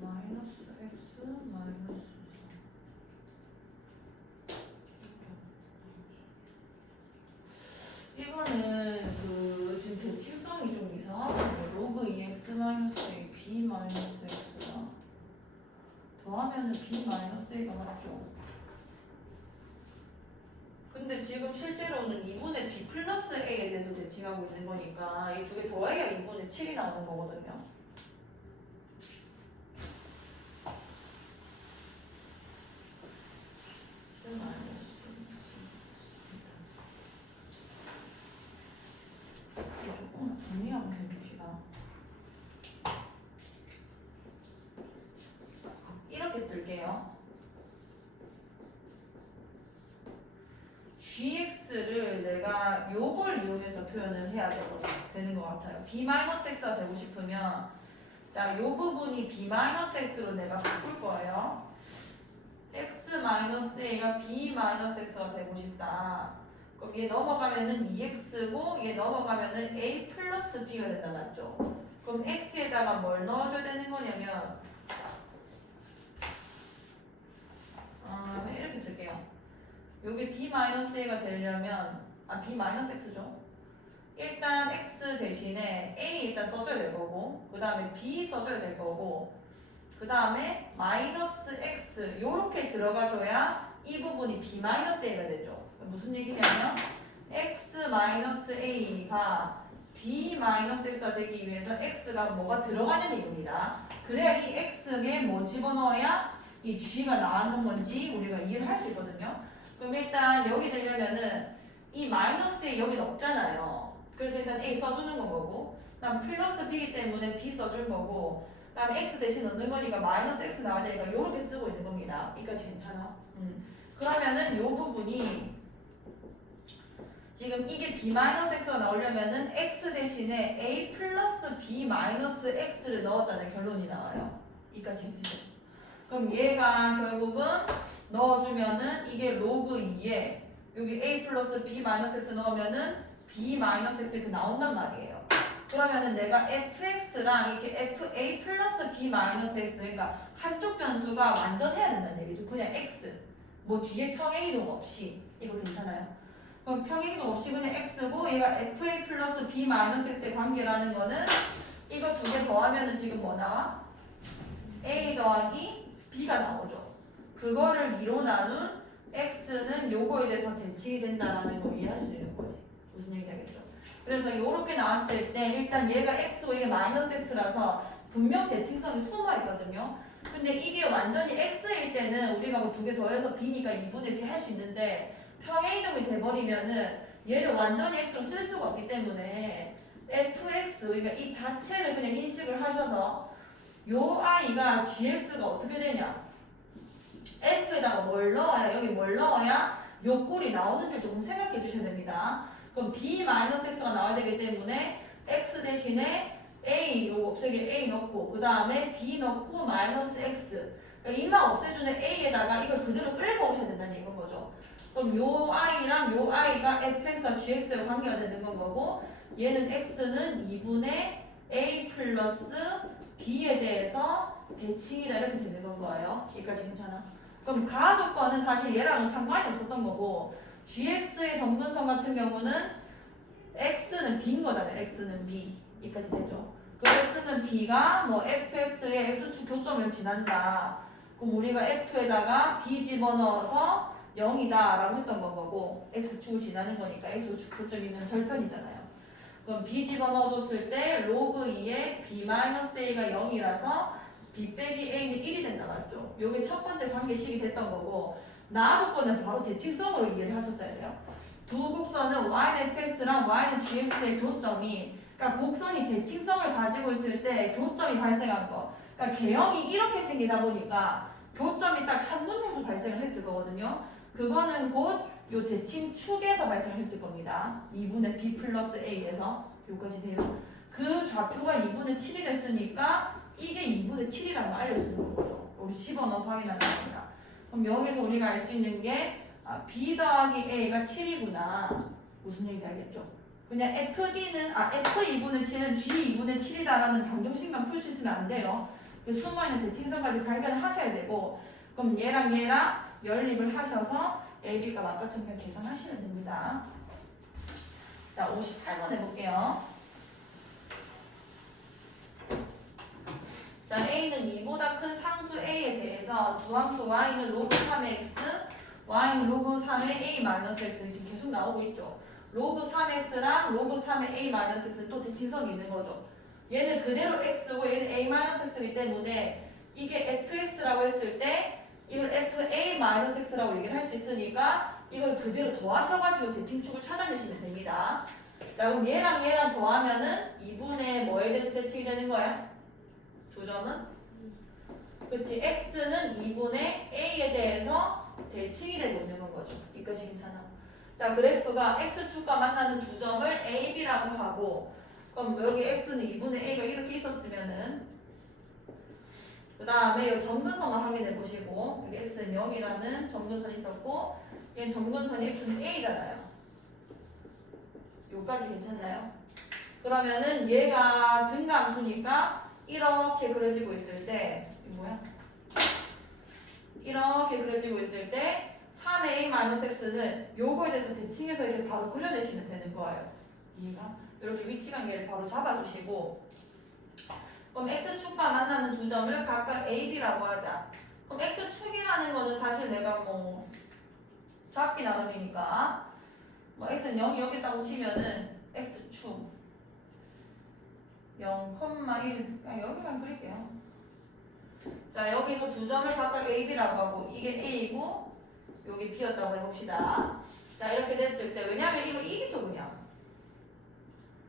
마이너스 x 마이너스 4 이거는 그 지금 대칭성이 좀 이상하거든요. 로그 2x 마이너스 a b 마이너스 x가 더하면은 b 마이너스 a가 맞죠? 근데 지금 실제로는 2분의 b 플러스 a에 대해서 대칭하고 있는 거니까 이 두 개 더해야 2분의 7이 나오는 거거든요. 조금 정리하면 해봅시다. 이렇게 쓸게요. gx를 내가 요걸 이용해서 표현을 해야 되는 것 같아요. b-x가 되고 싶으면 자, 요 부분이 b-x로 내가 바꿀 거예요. x-a가 b-x가 되고 싶다. 그럼 얘 넘어가면은 2x고 얘 넘어가면은 a 플러스 b가 된다, 맞죠? 그럼 x에다가 뭘 넣어줘야 되는 거냐면 이렇게 쓸게요. 여기 b-a가 되려면 b-x죠. 일단 x 대신에 a 일단 써줘야 될 거고 그 다음에 b 써줘야 될 거고 그 다음에 마이너스 x 요렇게 들어가줘야 이 부분이 b-a가 되죠. 무슨 얘기냐면 x-a가 b-x가 되기 위해서 x가 뭐가 들어가는 얘기입니다. 그래야 이 x에 뭐 집어넣어야 이 g가 나왔는 건지 우리가 이해를 할 수 있거든요. 그럼 일단 여기 되려면은 이 마이너스에 여기는 없잖아요. 그래서 일단 a 써주는 건 거고, 그다음 플러스 b이기 때문에 b 써줄 거고, 그다음에 x 대신 넣는 거니까 마이너스 x 나와야 되니까 이렇게 쓰고 있는 겁니다. 여기까지 괜찮아? 그러면은 요 부분이 지금 이게 b-x가 나오려면은 x 대신에 a 플러스 b-x를 넣었다는 결론이 나와요. 여기까지 되죠. 그럼 얘가 결국은 넣어주면은 이게 로그 2에 여기 a 플러스 b-x 넣으면은 b-x 이렇게 나온단 말이에요. 그러면은 내가 fx랑 이렇게 fa 플러스 b-x 그러니까 한쪽 변수가 완전해야 된다는 얘기죠. 그냥 x 뭐 뒤에 평행이동 없이 이거 괜찮아요? 그럼 평행이동 없이 그냥 x고 얘가 fa 플러스 b-x의 관계라는 거는 이거 두 개 더하면은 지금 뭐 나와? a 더하기 b가 나오죠. 그거를 2로 나눈 x는 요거에 대해서 대칭이 된다라는 거 이해할 수 있는 거지. 무슨 얘기인지 알겠죠? 그래서 이렇게 나왔을 때 일단 얘가 x고 얘가 마이너스 x라서 분명 대칭성이 숨어 있거든요. 근데 이게 완전히 x일 때는 우리가 뭐 두 개 더해서 b니까 2분의 b 할 수 있는데 평행이동이 돼버리면은 얘를 완전히 x로 쓸 수가 없기 때문에 fx 그러니까 이 자체를 그냥 인식을 하셔서 요 i가 gx가 어떻게 되냐? f에다가 뭘 넣어야 여기 뭘 넣어야 요 꼴이 나오는지 조금 생각해 주셔야 됩니다. 그럼 b-x가 나와야 되기 때문에 x 대신에 a 요거 없애기 a 넣고 그 다음에 b 넣고 마이너스 x 그러니까 입만 없애주는 a에다가 이걸 그대로 끌고 오셔야 된다는 이건 거죠. 그럼 요 i랑 요 i가 fx와 gx의 관계가 되는 건 거고 얘는 x는 2분의 a 플러스 b에 대해서 대칭이다 이렇게 되는 건 거예요. 여기까지 괜찮아? 그럼 가조건은 사실 얘랑은 상관이 없었던 거고 gx의 정근선 같은 경우는 x는 b인 거잖아요. x는 b 여기까지 되죠. 그 x는 b가 뭐 fx의 x축 교점을 지난다. 그럼 우리가 f에다가 b 집어넣어서 0이다 라고 했던 건 거고 x축을 지나는 거니까 x축 교점 있는 절편이잖아요. 그럼 b 집어넣어줬을 때 로그 2에 b-a가 0이라서 b 빼기 a는 1이 된다 맞죠? 요게 첫 번째 관계식이 됐던 거고 나 조건은 바로 대칭성으로 이해를 하셨어야 돼요. 두 곡선은 y는 fx랑 y는 gx의 교점이 그러니까 곡선이 대칭성을 가지고 있을 때 교점이 발생한 거 그러니까 개형이 이렇게 생기다 보니까 교점이 딱 한 군데서 발생을 했을 거거든요. 그거는 곧 요 대칭축에서 발생을 했을 겁니다. 2분의 b 플러스 a에서 여기까지 돼요. 그 좌표가 2분의 7이 됐으니까 이게 2분의 7이라는 거 알려주는 거죠. 우리 집어넣어서 확인하는 겁니다. 그럼 여기서 우리가 알 수 있는 게 b 더하기 a가 7이구나. 무슨 얘기인지 알겠죠? 그냥 f2분의 7은 g2분의 7이다라는 방정식만 풀 수 있으면 안 돼요. 숨어있는 대칭성까지 발견을 하셔야 되고 그럼 얘랑 연립을 하셔서 AB값 아까처럼 그냥 계산하시면 됩니다. 자, 58번 해볼게요. 자, A는 2보다 큰 상수 A에 대해서 두 함수 Y는 로그 3의 X, Y는 로그 3의 A-X 지금 계속 나오고 있죠. 로그 3X랑 로그 3의 A-X는 또 대칭성이 있는 거죠. 얘는 그대로 X고 얘는 A-X이기 때문에 이게 FX라고 했을 때 이걸 FA-X라고 얘기를 할 수 있으니까 이걸 그대로 더하셔가지고 대칭축을 찾아내시면 됩니다. 자, 그럼 얘랑 더하면은 2분의 뭐에 대해서 대칭이 되는 거야? 두 점은? 그치, X는 2분의 A에 대해서 대칭이 되고 있는 건 거죠. 여기까지 괜찮아. 자, 그래프가 X축과 만나는 두 점을 A, B라고 하고 그럼 여기 X는 2분의 A가 이렇게 있었으면은 그 다음에 이 점근선을 확인해 보시고 여기 x는 0이라는 점근선이 있었고 얘는 점근선이 x는 a잖아요. 여기까지 괜찮나요? 그러면은 얘가 증가함수니까 이렇게 그려지고 있을 때 이거 뭐야? 이렇게 그려지고 있을 때 3의 a-x는 요거에 대해서 대칭해서 이렇게 바로 그려내시면 되는 거예요. 이해가? 이렇게 위치관계를 바로 잡아주시고 그럼 x축과 만나는 두 점을 각각 a, b라고 하자. 그럼 x축이라는 거는 사실 내가 뭐 잡기 나름이니까 뭐 x는 0이 여기 있다고 치면은 x축 0,1 그냥 여기만 그릴게요. 자, 여기서 두 점을 각각 A, B라고 하고 이게 A고 여기 B였다고 해봅시다. 자, 이렇게 됐을 때 왜냐면 이거 1이죠 그냥.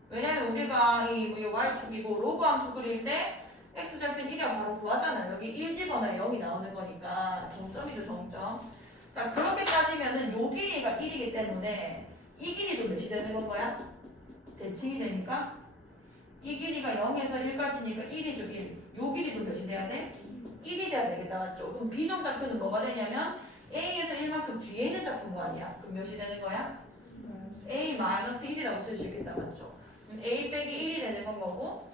왜냐면 우리가 이 Y축이고 로그 함수 그릴 때 X좌표는 1이라고 바로 구하잖아요. 여기 1 집어넣으면 0이 나오는 거니까 정점이죠 정점. 자, 그렇게 따지면은 요 길이가 1이기 때문에 이 길이도 몇이 되는 건 거야? 대칭이 되니까 이 길이가 0에서 1까지니까 1이죠 1. 요 길이도 몇이 돼야 돼? 1이 돼야 되겠다 맞죠? 그럼 B정좌표는 뭐가 되냐면 A에서 1만큼 뒤에 있는 좌표인 거 아니야? 그럼 몇이 되는 거야? A-1이라고 쓸 수 있겠다 맞죠? A 빼기 1이 되는 건 거고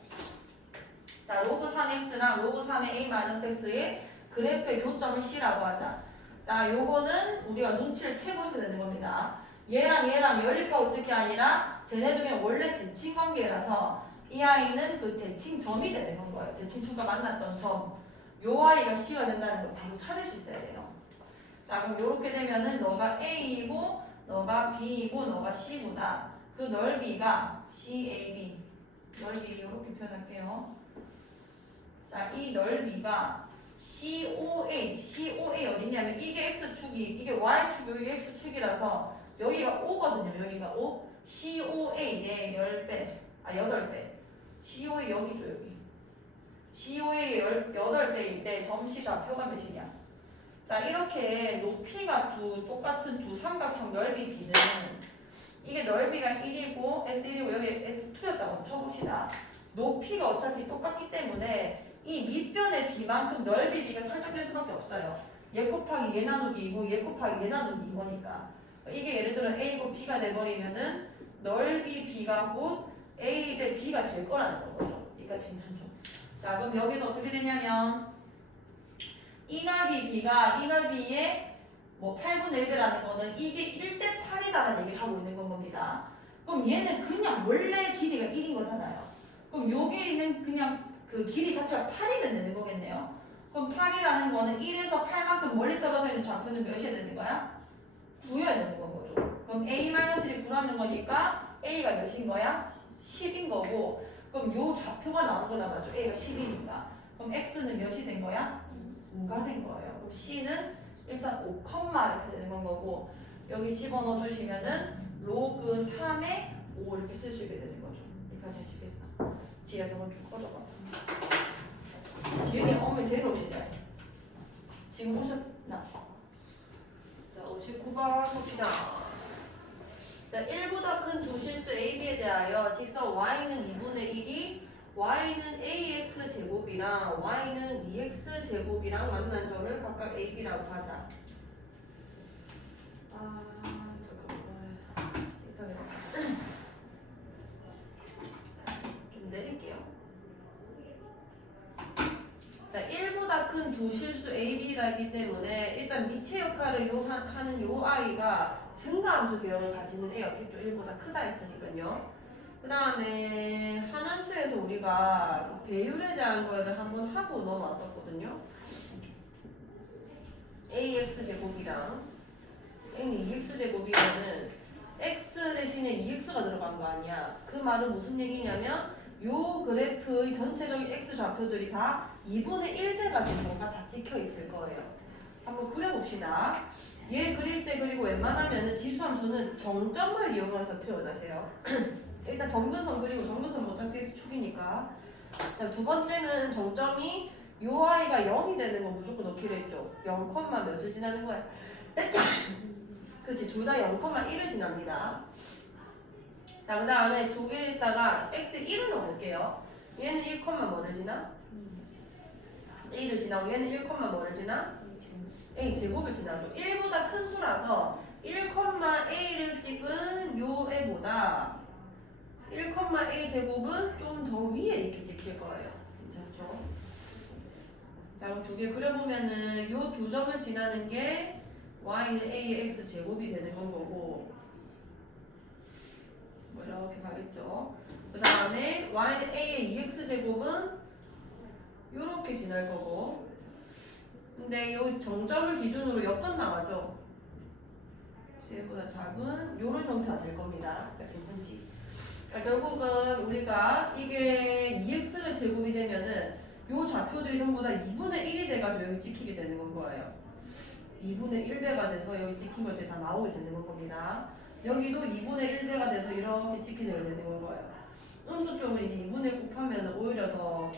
자 로그 3x랑 로그 3의 A-x의 그래프의 교점을 C라고 하자. 자 요거는 우리가 눈치를 채고 있어야 되는 겁니다. 얘랑 얘랑 연립하고 있을 게 아니라 쟤네 중에 원래 대칭 관계라서 이 아이는 그 대칭점이 되는 건 거예요. 대칭축과 만났던 점. 요 아이가 C가 된다는 걸 바로 찾을 수 있어야 돼요. 자 그럼 요렇게 되면은 너가 A이고 너가 B이고 너가 C구나. 그 넓이가 CAB 넓이 이렇게 표현할게요. 자, 이 넓이가 COA 어디냐면 이게 X축이 이게 Y축 여기 X축이라서 여기가 O거든요. 여기가 O COA의 10배 8배 COA 여기죠 여기 COA의 8배일 때 점시 좌표가 몇이냐. 자 이렇게 높이가 똑같은 두 삼각형 넓이 B는 이게 넓이가 1이고 S1이고 여기 S2였다고 쳐봅시다. 높이가 어차피 똑같기 때문에 이 밑변의 B만큼 넓이 B가 설정될 수밖에 없어요. 얘 곱하기 얘 나누기 이고 얘 곱하기 얘 나누기 이거니까 이게 예를 들어 A고 B가 돼버리면은 넓이 B가 곧 A 대 B가 될 거라는 거죠. 여기까지 괜찮죠? 자 그럼 여기서 어떻게 되냐면 이 넓이 B가 이 넓이의 뭐 8분의 1배라는 거는 이게 1대 8이다라는 얘기를 하고 있는 건 겁니다. 그럼 얘는 그냥 원래 길이가 1인 거잖아요. 그럼 요 길이는 그냥 그 길이 자체가 8이면 되는 거겠네요. 그럼 8이라는 거는 1에서 8만큼 멀리 떨어져 있는 좌표는 몇이어야 되는 거야? 9여야 되는 건 거죠. 그럼 A-1이 9라는 거니까 A가 몇인 거야? 10인 거고 그럼 요 좌표가 나온 거나 맞죠? A가 10이니까 그럼 X는 몇이 된 거야? 5가 된 거예요. 그럼 C는 일단 5, 이렇게 되는 건 거고 여기 집어넣어 주시면은 로그 3의 5 이렇게 쓸 수 있게 되는 거죠. 여기까지 하시겠어? 지혜야 저건 좀 꺼져봐. 지은이 어머니 데리러 오시자. 지금 오셨나? 자 59번 봅시다. 자 1보다 큰 두 실수 AB에 대하여 직선 Y는 2분의 1이 Y는 AX 제곱이랑 Y는 2X 제곱이랑 만난 점을 각각 AB라고 하자. 잠깐만. 좀 내릴게요. 자, 1보다 큰 두 실수 AB라기 때문에 일단 미체 역할을 하는 요 아이가 증가함수 개형을 가지는 애였겠죠. 1보다 크다 했으니까요. 그 다음에 한함수에서 우리가 배율에 대한 거를 한번 하고 넘어왔었거든요. ax 제곱이랑 n 2x 제곱이면은 x 대신에 2x가 들어간 거 아니야. 그 말은 무슨 얘기냐면 요 그래프의 전체적인 x 좌표들이 다 2분의 1배가 된 거가 다 찍혀 있을 거예요. 한번 그려봅시다. 얘 그릴 때 그리고 웬만하면은 지수함수는 정점을 이용해서 표현하세요. 일단 점근선 그리고 점근선 어차피 X축이니까. 두 번째는 정점이 요 아이가 0이 되는 건 무조건 넣기로 했죠. 0, 몇을 지나는 거야? 그렇지, 둘 다 0,1을 지납니다. 자, 그 다음에 두 개에다가 x1을 넣어볼게요. 얘는 1, 뭐를 지나? 1을 지나고 얘는 1, 뭐를 지나? a 제곱을 지나죠. 1보다 큰 수라서 1,a를 찍은 요 애보다 1,a 제곱은 좀 더 위에 이렇게 찍힐 거예요. 괜찮죠? 자, 그럼 두 개 그려보면은 요 두 점을 지나는 게 y는 a의 x 제곱이 되는 건 거고 뭐 이렇게 가겠죠. 그 다음에 y는 a의 2x 제곱은 요렇게 지날 거고 근데 요 정점을 기준으로 옆선 나가죠. 얘보다 작은 요런 형태가 될 겁니다. 그러니까 괜찮지? 결국은 우리가 이게 2x 제곱이 되면은 요 좌표들이 전부 다 2분의 1이 돼가지고 여기 찍히게 되는 건 거예요. 2분의 1배가 돼서 여기 찍힌 것들이 다 나오게 되는 건 겁니다. 여기도 2분의 1배가 돼서 이렇게 찍히게 되는 건 거예요. 음수 쪽은 이제 2분의 1 곱하면 오히려 더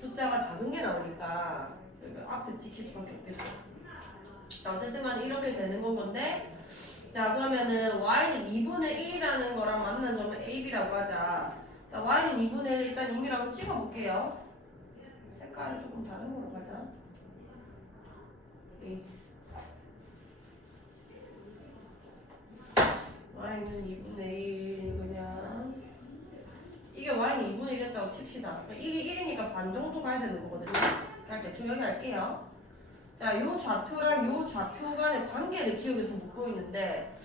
숫자가 작은 게 나오니까 여기 앞에 찍힐 수밖에 없겠죠. 자, 어쨌든 간에 이렇게 되는 건 건데, 자, 그러면은 y는 2분의 1이라는 거랑 만난 점을 ab라고 하자. 자, y는 2분의 1 일단 임의로 한번 찍어볼게요. 색깔을 조금 다른 걸로 가자. y는 2분의 1 그냥 이게 y는 2분의 1 했다고 칩시다. 이게 1이니까 반 정도 가야 되는 거거든요. 그냥 대충 여기 할게요. 자, 요 좌표랑 요 좌표 간의 관계를 기억해서 묻고 있는데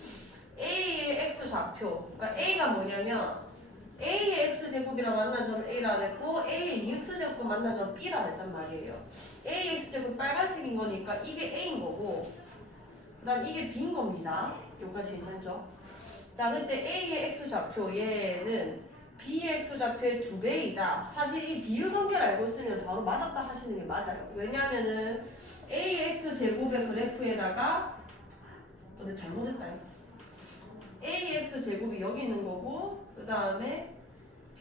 A의 x 좌표, 그러니까 A가 뭐냐면 A의 x제곱이랑 만난 점 A라 그랬고 A의 2x제곱과 만난 점 B라 그랬단 말이에요. A의 x제곱 빨간색인 거니까 이게 A인 거고 그 다음 이게 B인 겁니다. 여기까지 괜찮죠? 자, 그때 A의 x좌표 얘는 B의 x좌표의 2배이다. 사실 이 비율관계를 알고 있으면 바로 맞았다 하시는 게 맞아요. 왜냐하면은 A의 x제곱의 그래프에다가 근데 잘못했다. A의 x제곱이 여기 있는 거고 그 다음에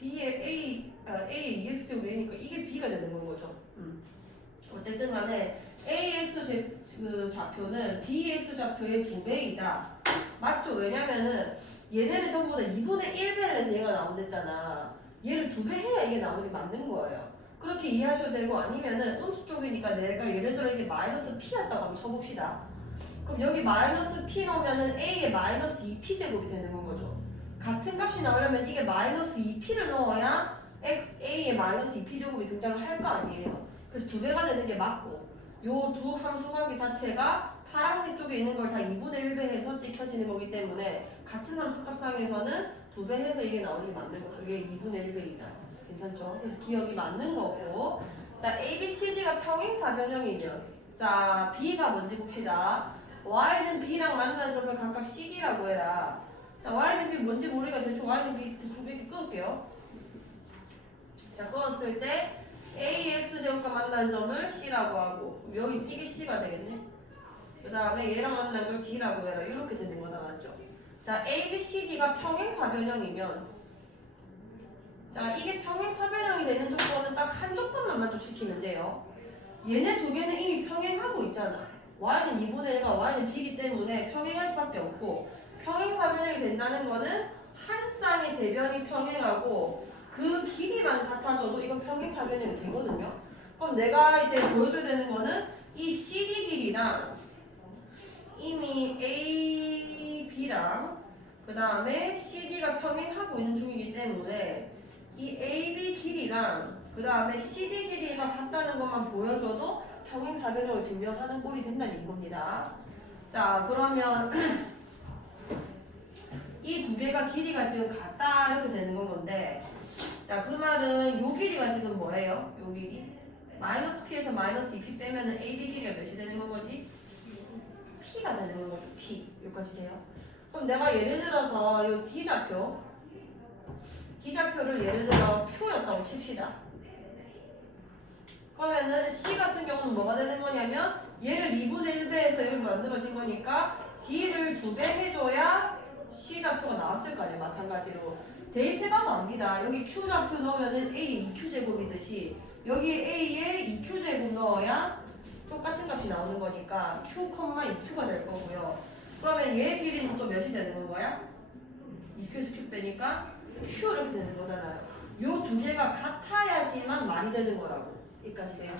A의 2x제곱이 되니까 이게 B가 되는 건 거죠. 어쨌든 간에 A의 x좌표는 B의 x좌표의 2배이다. 맞죠? 왜냐면은 얘네는 전부 다 2분의 1배를 해서 얘가 나온댔잖아. 얘를 2배 해야 이게 나오는 게 맞는 거예요. 그렇게 이해하셔도 되고 아니면은 음수 쪽이니까 내가 예를 들어 이게 마이너스 P였다고 한번 쳐봅시다. 그럼 여기 마이너스 P 넣으면은 A의 마이너스 2P제곱이 되는 건 거죠. 같은 값이 나오려면 이게 마이너스 2P를 넣어야 A의 마이너스 2P제곱이 등장을 할 거 아니에요. 그래서 2배가 되는 게 맞고 요 두 함수 관계 자체가 파란색 쪽에 있는 걸 다 2분의 1배 해서 찍혀지는 거기 때문에 같은 함수값상에서는 2배 해서 이게 나오는 게 맞는 거죠. 이게 2분의 1배이잖아요. 괜찮죠? 그래서 기억이 맞는 거고 자, A, B, C, D가 평행사변형이면 자, B가 뭔지 봅시다. Y는 B랑 만나는 점을 각각 CD라고 해라. 자, Y는 B 뭔지 모르니까 대충 Y는 B 대충 이렇게 끊을게요. 자, 끊었을 때 A의 X제곱과 만나는 점을 C라고 하고 여기 이게 C가 되겠네. 그 다음에 얘랑 만난 걸 D라고 해라. 이렇게 되는 거다. 맞죠? 자, A, B, C, D가 평행사변형이면 자, 이게 평행사변형이 되는 조건은 딱 한 조건만 만족시키면 돼요. 얘네 두 개는 이미 평행하고 있잖아. Y는 2분의 1과 Y는 B이기 때문에 평행할 수밖에 없고 평행사변형이 된다는 거는 한 쌍의 대변이 평행하고 그 길이만 같아져도 이건 평행사변형이 되거든요. 그럼 내가 이제 보여줘야 되는 거는 이 CD 길이랑 이미 A, B랑 그 다음에 CD가 평행하고 있는 중이기 때문에 이 AB 길이랑 그 다음에 CD 길이가 같다는 것만 보여줘도 평행사변형을 증명하는 꼴이 된다는 겁니다. 자, 그러면 이 두 개가 길이가 지금 같다 이렇게 되는 건 건데 자, 그 말은 요 길이가 지금 뭐예요? 요 길이? 마이너스 P에서 마이너스 2P 빼면은 AB 길이가 몇이 되는 건 거지? P가 되는 건 거죠. P. 여기까지 돼요? 그럼 내가 예를 들어서 요 D좌표를 예를 들어 Q였다고 칩시다. 그러면은 C 같은 경우는 뭐가 되는 거냐면 얘를 2분의 1배에서 여기 만들어진 거니까 D를 2배 해줘야 C좌표가 나왔을 거 아니에요. 마찬가지로 대입해봐도 압니다. 여기 Q좌표 넣으면은 A 2Q제곱이듯이 여기 A에 2Q제곱 넣어야 똑같은 값이 나오는 거니까 Q, 2Q가 될 거고요. 그러면 얘 길이는 또 몇이 되는 거야? 2Q에서 Q 빼니까 Q 이렇게 되는 거잖아요. 요 두 개가 같아야지만 말이 되는 거라고. 여기까지 돼요.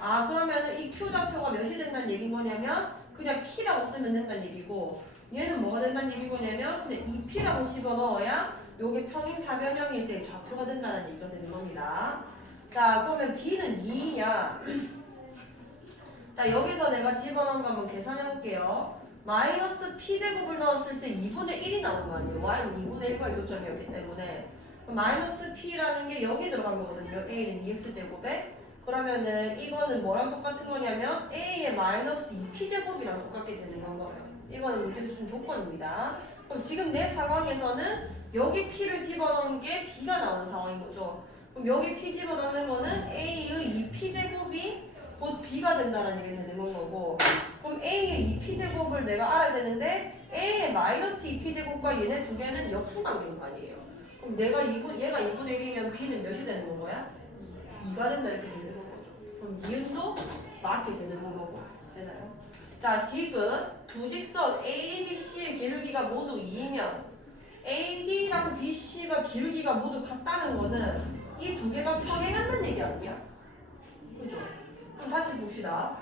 아, 그러면 이 Q좌표가 몇이 된다는 얘기인 거냐면 그냥 P라고 쓰면 된다는 얘기고 얘는 뭐가 된다는 얘기고냐면 그냥 2P라고 집어넣어야 요게 평행사변형일 때 좌표가 된다는 얘기가 되는 겁니다. 자, 그러면 B는 2냐? 자, 여기서 내가 집어넣은 거 한번 계산해 볼게요. 마이너스 P제곱을 넣었을 때 2분의 1이 나온 거 아니에요? Y는 2분의 1과 요점이었기 때문에 마이너스 P라는 게 여기 들어간 거거든요. A는 2X제곱에 그러면은 이거는 뭐랑 똑같은 거냐면 A의 마이너스 2P제곱이랑 똑같게 되는 건 거예요. 이거는 문제에서 준 조건입니다. 그럼 지금 내 상황에서는 여기 P를 집어넣은 게 B가 나오는 상황인 거죠. 그럼 여기 p 집어넣는 거는 a의 2p제곱이 곧 b가 된다는 얘기 되는 거고, 그럼 a의 2p제곱을 내가 알아야 되는데 a의 마이너스 2p제곱과 얘네 두 개는 역수관계인 거 아니에요. 그럼 얘가 2분의 1이면 b는 몇이 되는 거야? 2가 된다 이렇게 되는 거죠. 그럼 니은도 맞게 되는 거고. 되나요? 자, 디귿 두 직선 A, B, C의 기울기가 모두 2이면 AD랑 BC가 기울기가 모두 같다는 거는 이 두 개가 평행한다는 얘기 아니야? 그죠? 그럼 다시 봅시다.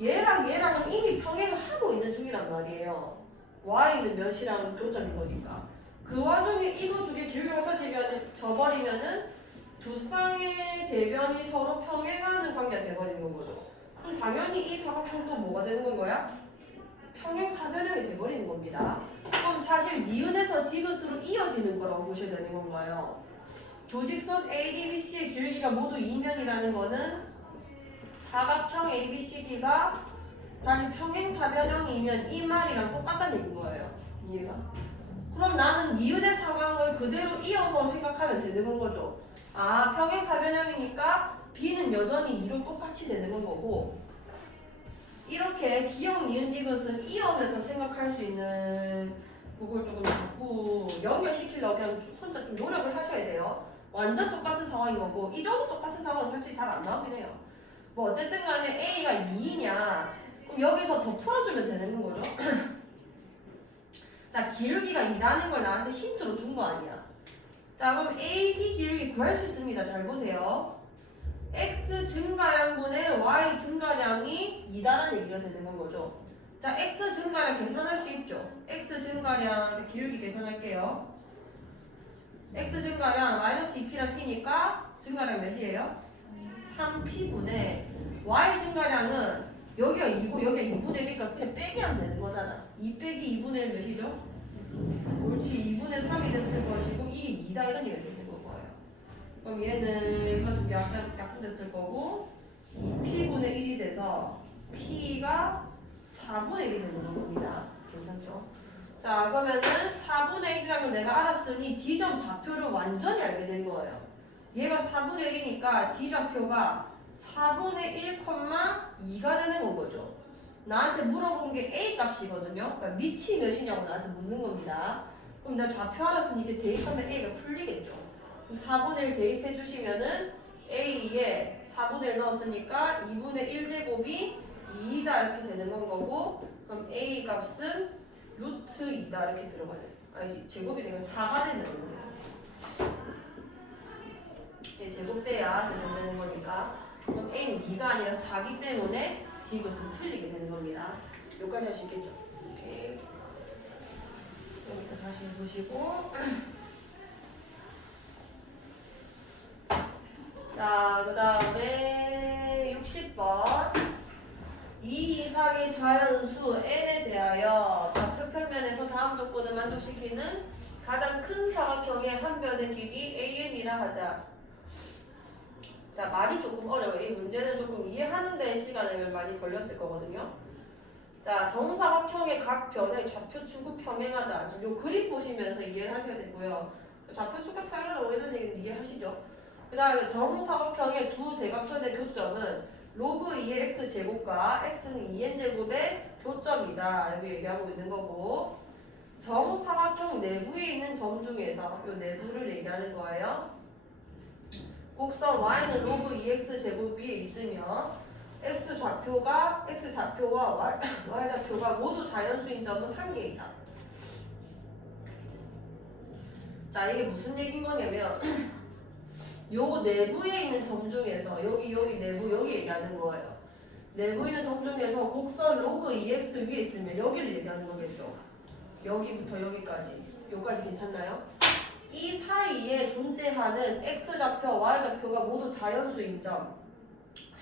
얘랑 얘랑은 이미 평행을 하고 있는 중이란 말이에요. Y는 몇이랑 교점인 거니까. 그 와중에 이거 두 개 기울기가 져버리면은 두 쌍의 대변이 서로 평행하는 관계가 돼버리는 거죠. 그럼 당연히 이 사각형도 뭐가 되는 거야? 평행사변형이 돼버리는 겁니다. 그럼 사실 니은에서 디귿으로 이어지는 거라고 보셔야 되는 건가요? 두 직선 ADBC의 기울기가 모두 2면이라는 거는 사각형 ABCD가 다시 평행사변형이면 이 말이랑 똑같다는 얘기인 거예요. 이해가? 그럼 나는 니은의 상황을 그대로 이어서 생각하면 되는 건 거죠. 아, 평행사변형이니까 B는 여전히 2로 똑같이 되는 건 거고, 이렇게 기억 니은 디귿은 이어면서 생각할 수 있는 그걸 조금 자꾸 연결시키려고 그냥 혼자 좀 노력을 하셔야 돼요. 완전 똑같은 상황인 거고, 이 정도 똑같은 상황은 사실 잘 안 나오긴 해요. 뭐 어쨌든 간에 A가 2이냐, 그럼 여기서 더 풀어주면 되는 거죠. 자, 기울기가 2라는 걸 나한테 힌트로 준 거 아니야. 자, 그럼 AD 기울기 구할 수 있습니다. 잘 보세요. X 증가량분의 Y 증가량이 2다라는 얘기가 되는 건 거죠. 자, X 증가량 계산할 수 있죠. X 증가량 기울기 계산할게요. X 증가량 마이너스 2P랑 P니까 증가량 몇이에요? 3P분의 Y 증가량은 여기가 2고 여기가 2분의 1이니까 그냥 빼기 하면 되는 거잖아. 2 빼기 2분의 1 몇이죠? 옳지. 2분의 3이 됐을 것이고 이게 2다 이런 얘기가 되는 거예요. 그럼 얘는 약분 됐을 거고 2P분의 1이 돼서 P가 4분의 1이 되는 겁니다. 괜찮죠? 자, 그러면은 4분의 1이라는 걸 내가 알았으니 D점 좌표를 완전히 알게 된 거예요. 얘가 4분의 1이니까 D 좌표가 4분의 1,2가 되는 건 거죠. 나한테 물어본 게 A 값이거든요. 그러니까 밑이 몇이냐고 나한테 묻는 겁니다. 그럼 내가 좌표 알았으니 이제 대입하면 A가 풀리겠죠. 그럼 4분의 1 대입해 주시면은 A에 4분의 1 넣었으니까 2분의 1제곱이 2다 이렇게 되는 건 거고, 그럼 A 값은 루트 2다 이렇게 들어가야 돼. 아니지, 제곱이 되면 4가 되는 거예요. 네, 제곱돼야 계산되는 거니까. 그럼 A는 2가 아니라 4기 때문에 D것은 틀리게 되는 겁니다. 여기까지 할 수 있겠죠? 오케이. 여기서 다시 보시고. 자, 그 다음에 60번. 이 이상의 자연수 n에 대하여 좌표평면에서 다음 조건을 만족시키는 가장 큰 사각형의 한 변의 길이 an이라 하자. 자, 말이 조금 어려워요. 이 문제는 조금 이해하는 데 시간을 많이 걸렸을 거거든요. 자, 정사각형의 각 변의 좌표축은 평행하다. 지금 요 그림 보시면서 이해를 하셔야 되고요. 좌표축과 평행하다고 이런 얘기는 이해하시죠? 그 다음에 정사각형의 두 대각선의 교점은 로그 2의 x제곱과 x는 2n제곱의 교점이다. 여기 얘기하고 있는 거고, 정사각형 내부에 있는 점 중에서 이 내부를 얘기하는 거예요. 곡선 y는 로그 2x제곱 위에 있으며 x좌표와 y좌표가 모두 자연수인 점은 한 개이다. 자, 이게 무슨 얘기인 거냐면 요 내부에 있는 점 중에서 여기 내부 여기 얘기하는 거예요. 내부에 있는 점 중에서 곡선 로그 2x 위에 있으면 여기를 얘기하는 거겠죠. 여기부터 여기까지. 여기까지 괜찮나요? 이 사이에 존재하는 x좌표, y좌표가 모두 자연수인 점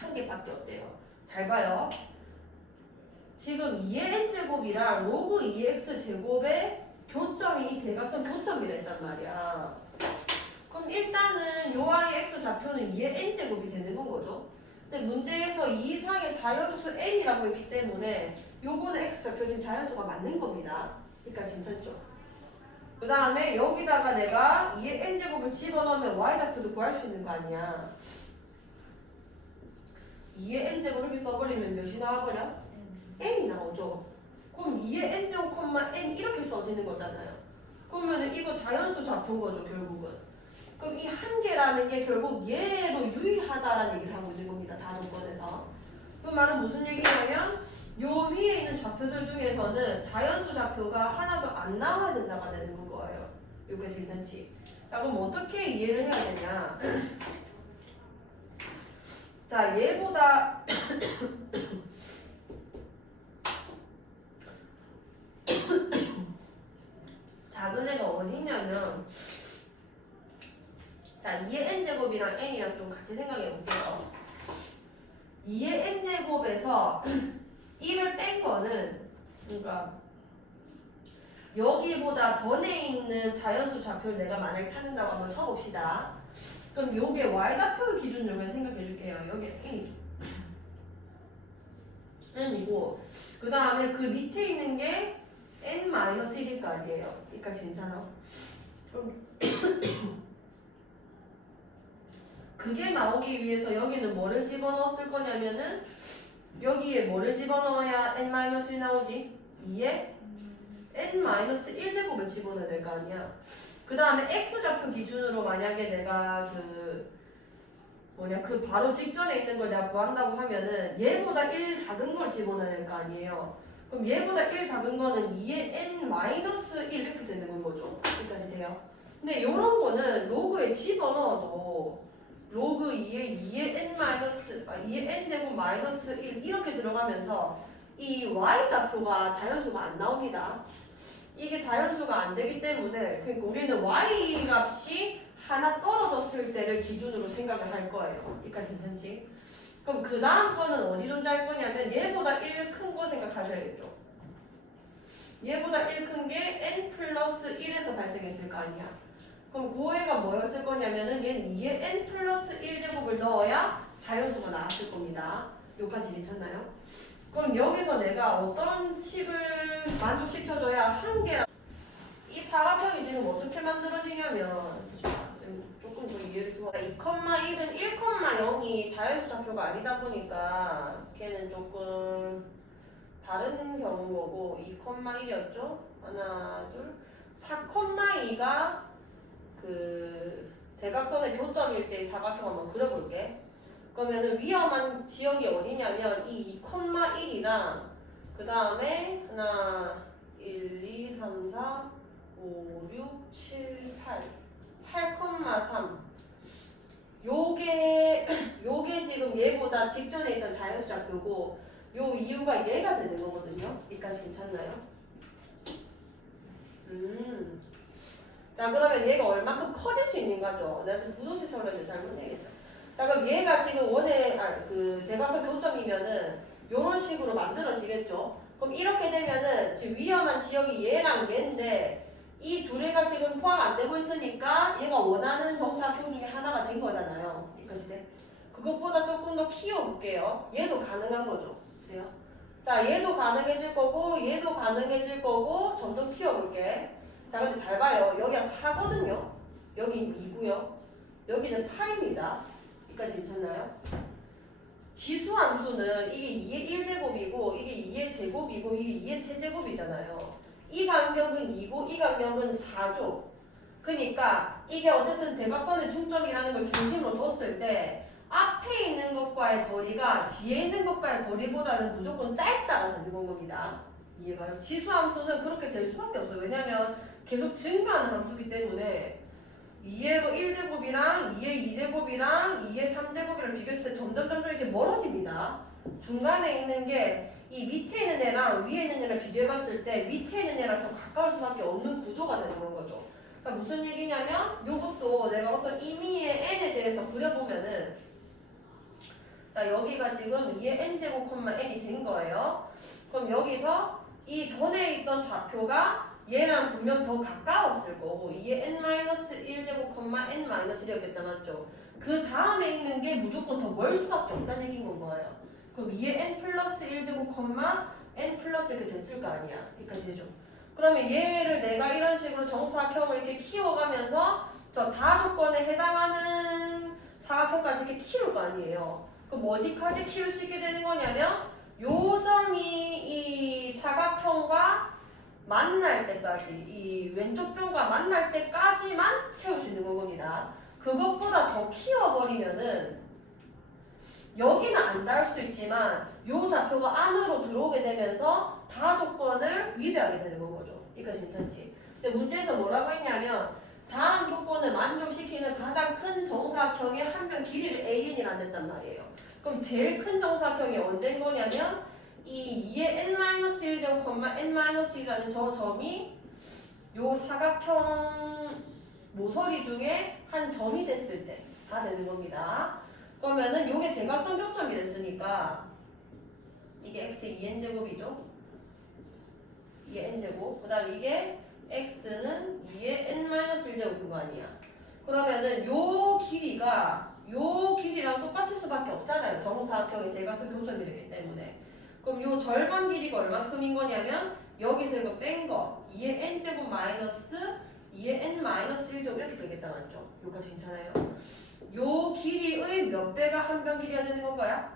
한 개밖에 없대요. 잘 봐요. 지금 2의 n제곱이랑 로그 2x 제곱의 교점이 이 대각선 교점이라 했단 말이야. 그럼 일단은 요 아이 x 좌표는 2의 n제곱이 되는 건 거죠. 근데 문제에서 이 이상의 자연수 n이라고 했기 때문에 요거는 x 좌표 지금 자연수가 맞는 겁니다. 그러니까 괜찮죠? 그 다음에 여기다가 내가 2의 n제곱을 집어넣으면 y좌표도 구할 수 있는 거 아니야. 2의 n제곱 이렇게 써버리면 몇이 나와버려? n이 나오죠. 그럼 2의 n제곱 n 이렇게 써지는 거잖아요. 그러면 이거 자연수 좌표인 거죠, 결국은. 그럼 이 한 개라는 게 결국 얘로 유일하다라는 얘기를 하고 있는 겁니다. 다조건에서. 그 말은 무슨 얘기냐면 요 위에 있는 좌표들 중에서는 자연수 좌표가 하나도 안 나와야 된다가 되는 거예요. 여기까지 괜찮지? 자, 그럼 어떻게 이해를 해야 되냐? 자, 얘보다 작은 애가 어디 있냐면, 자, 2의 n제곱이랑 n이랑 좀 같이 생각해 볼게요. 2의 n제곱에서 1을 뺀 거는, 그러니까 여기보다 전에 있는 자연수 좌표를 내가 만약에 찾는다고 한번 쳐봅시다. 그럼 요게 y좌표의 기준으로 생각해 줄게요. 여기 n이죠. n이고, 그 다음에 그 밑에 있는 게 n-1일 거 아니에요. 여기까지 괜찮아? 그럼 그게 나오기 위해서 여기는 뭐를 집어넣었을 거냐면은 여기에 뭐를 집어넣어야 n-1 나오지? 2에 n-1제곱을 집어넣어야 될 거 아니야. 그 다음에 x좌표 기준으로 만약에 내가 그 바로 직전에 있는 걸 내가 구한다고 하면은 얘보다 1 작은 걸 집어넣어야 될 거 아니에요. 그럼 얘보다 1 작은 거는 2의 n-1 이렇게 되는 거죠. 여기까지 돼요. 근데 요런 거는 로그에 집어넣어도 로그 2의 n제곱 마이너스 1 이렇게 들어가면서 이 y좌표가 자연수가 안 나옵니다. 이게 자연수가 안 되기 때문에 그러니까 우리는 y 값이 하나 떨어졌을 때를 기준으로 생각을 할 거예요. 여기까지 괜찮지? 그럼 그 다음 거는 어디 존재할 거냐면 얘보다 1 큰 거 생각하셔야겠죠. 얘보다 1 큰 게 n 플러스 1에서 발생했을 거 아니야. 그럼 그 애가 뭐였을 거냐면은 얘는 2의 n 플러스 1제곱을 넣어야 자연수가 나왔을 겁니다. 여기까지 괜찮나요? 그럼 여기서 내가 어떤 식을 만족시켜줘야 한 개랑 이 사각형이 지금 어떻게 만들어지냐면 조금 더 이해를 더 2,1은 1,0이 자연수 좌표가 아니다 보니까 걔는 조금 다른 경우인 거고 2,1이었죠? 하나 둘 4,2가 그 대각선의 교점일 때 사각형 한번 그려볼게. 그러면은 위험한 지역이 어디냐면 이 2,1이랑 그 다음에 하나 1, 2, 3, 4, 5, 6, 7, 8 8,3 요게 지금 얘보다 직전에 있던 자연수 좌표고 요 이유가 얘가 되는 거거든요. 여기까지 괜찮나요? 자, 그러면 얘가 얼마큼 커질 수 있는 거죠? 내가 지금 부도시 설명을 잘못했겠다. 자, 그럼 얘가 지금 그 대각선 교점이면은 요런 식으로 만들어지겠죠? 그럼 이렇게 되면은 지금 위험한 지역이 얘랑 얘인데 이 두 개가 지금 포함 안 되고 있으니까 얘가 원하는 정사각형 중에 하나가 된 거잖아요. 이것이 돼. 그것보다 조금 더 키워볼게요. 얘도 가능한 거죠. 돼요? 자, 얘도 가능해질 거고 얘도 가능해질 거고 점점 키워볼게. 자, 근데 잘 봐요. 여기가 4거든요. 여기 2고요. 여기는 8입니다. 여기까지 괜찮나요? 지수함수는 이게 2의 1제곱이고 이게 2의 제곱이고 이게 2의 세제곱이잖아요. 이 간격은 2고 이 간격은 4죠. 그러니까 이게 어쨌든 대각선의 중점이라는 걸 중심으로 뒀을 때 앞에 있는 것과의 거리가 뒤에 있는 것과의 거리보다는 무조건 짧다라는 되는 겁니다. 이해가요? 지수함수는 그렇게 될 수밖에 없어요. 왜냐하면 계속 증가하는 함수이기 때문에 2의 1제곱이랑 2의 2제곱이랑 2의 3제곱이랑 비교했을 때 점점 이렇게 멀어집니다. 중간에 있는 게 이 밑에 있는 애랑 위에 있는 애랑 비교해봤을 때 밑에 있는 애랑 더 가까울 수밖에 없는 구조가 되는 거죠. 그러니까 무슨 얘기냐면 이것도 내가 어떤 임의의 n에 대해서 그려보면은 자, 여기가 지금 2의 n제곱, n이 된 거예요. 그럼 여기서 이 전에 있던 좌표가 얘랑 분명 더 가까웠을 거고 2의 n-1제곱, n-1이었겠다 맞죠? 그 다음에 있는 게 무조건 더 멀 수밖에 없다는 얘기인 건 거예요. 그럼 2의 n 플러스 1제곱, n 플러스 이렇게 됐을 거 아니야. 여기까지 되죠? 그러면 얘를 내가 이런 식으로 정사각형을 이렇게 키워가면서 저 다조건에 해당하는 사각형까지 이렇게 키울 거 아니에요. 그럼 어디까지 키울 수 있게 되는 거냐면 요 점이 이 사각형과 만날 때까지, 이 왼쪽 변과 만날 때까지만 채울 수 있는 겁니다. 그것보다 더 키워버리면은 여기는 안 닿을 수도 있지만 요 좌표가 안으로 들어오게 되면서 다조건을 위배하게 되는 건 거죠. 여기까지 괜찮지? 근데 문제에서 뭐라고 했냐면 다음 조건을 만족시키는 가장 큰 정사각형의 한 변 길이를 AN이라 냈단 말이에요. 그럼 제일 큰 정사각형이 언제인 거냐면 이 2의 n-1제곱, n-1이라는 저 점이 요 사각형 모서리 중에 한 점이 됐을 때 다 되는 겁니다. 그러면은 요게 대각선 교점이 됐으니까 이게 x 2n제곱이죠. 2n제곱. 그 다음 이게 x는 2의 n-1제곱인 거 아니야. 그러면은 요 길이랑 똑같을 수밖에 없잖아요. 정사각형의 대각선 교점이 되기 때문에. 그럼 요 절반 길이가 얼마큼인 거냐면 여기서 이거 뺀 거 2의 n제곱 마이너스 2의 n-1제곱 이렇게 되겠다 맞죠? 요까지 괜찮아요? 요 길이의 몇 배가 한 변 길이가 되는 건가요?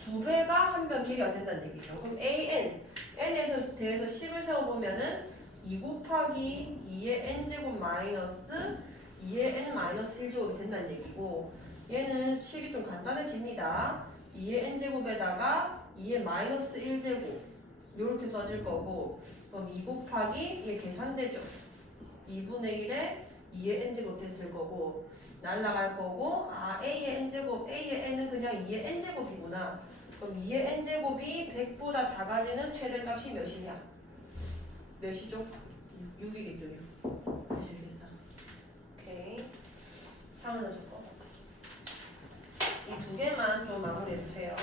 2배가 한 변 길이가 된다는 얘기죠. 그럼 n에 대해서 식을 세워보면은 2 곱하기 2의 n제곱 마이너스 2의 n-1제곱이 된다는 얘기고 얘는 식이 좀 간단해집니다. 2의 n제곱에다가 2의 마이너스 1제곱 이렇게 써질 거고 그럼 2 곱하기 얘 계산되죠. 2분의 1에 2의 n제곱 됐을 거고 날라갈 거고 a의 n제곱 a의 n은 그냥 2의 n제곱이구나. 그럼 2의 n제곱이 100보다 작아지는 최대값이 몇이냐? 몇이죠? 6이겠죠. 6. 몇이겠어? 오케이. 3은 줄 거. 이 두 개만 좀 마무리해 주세요.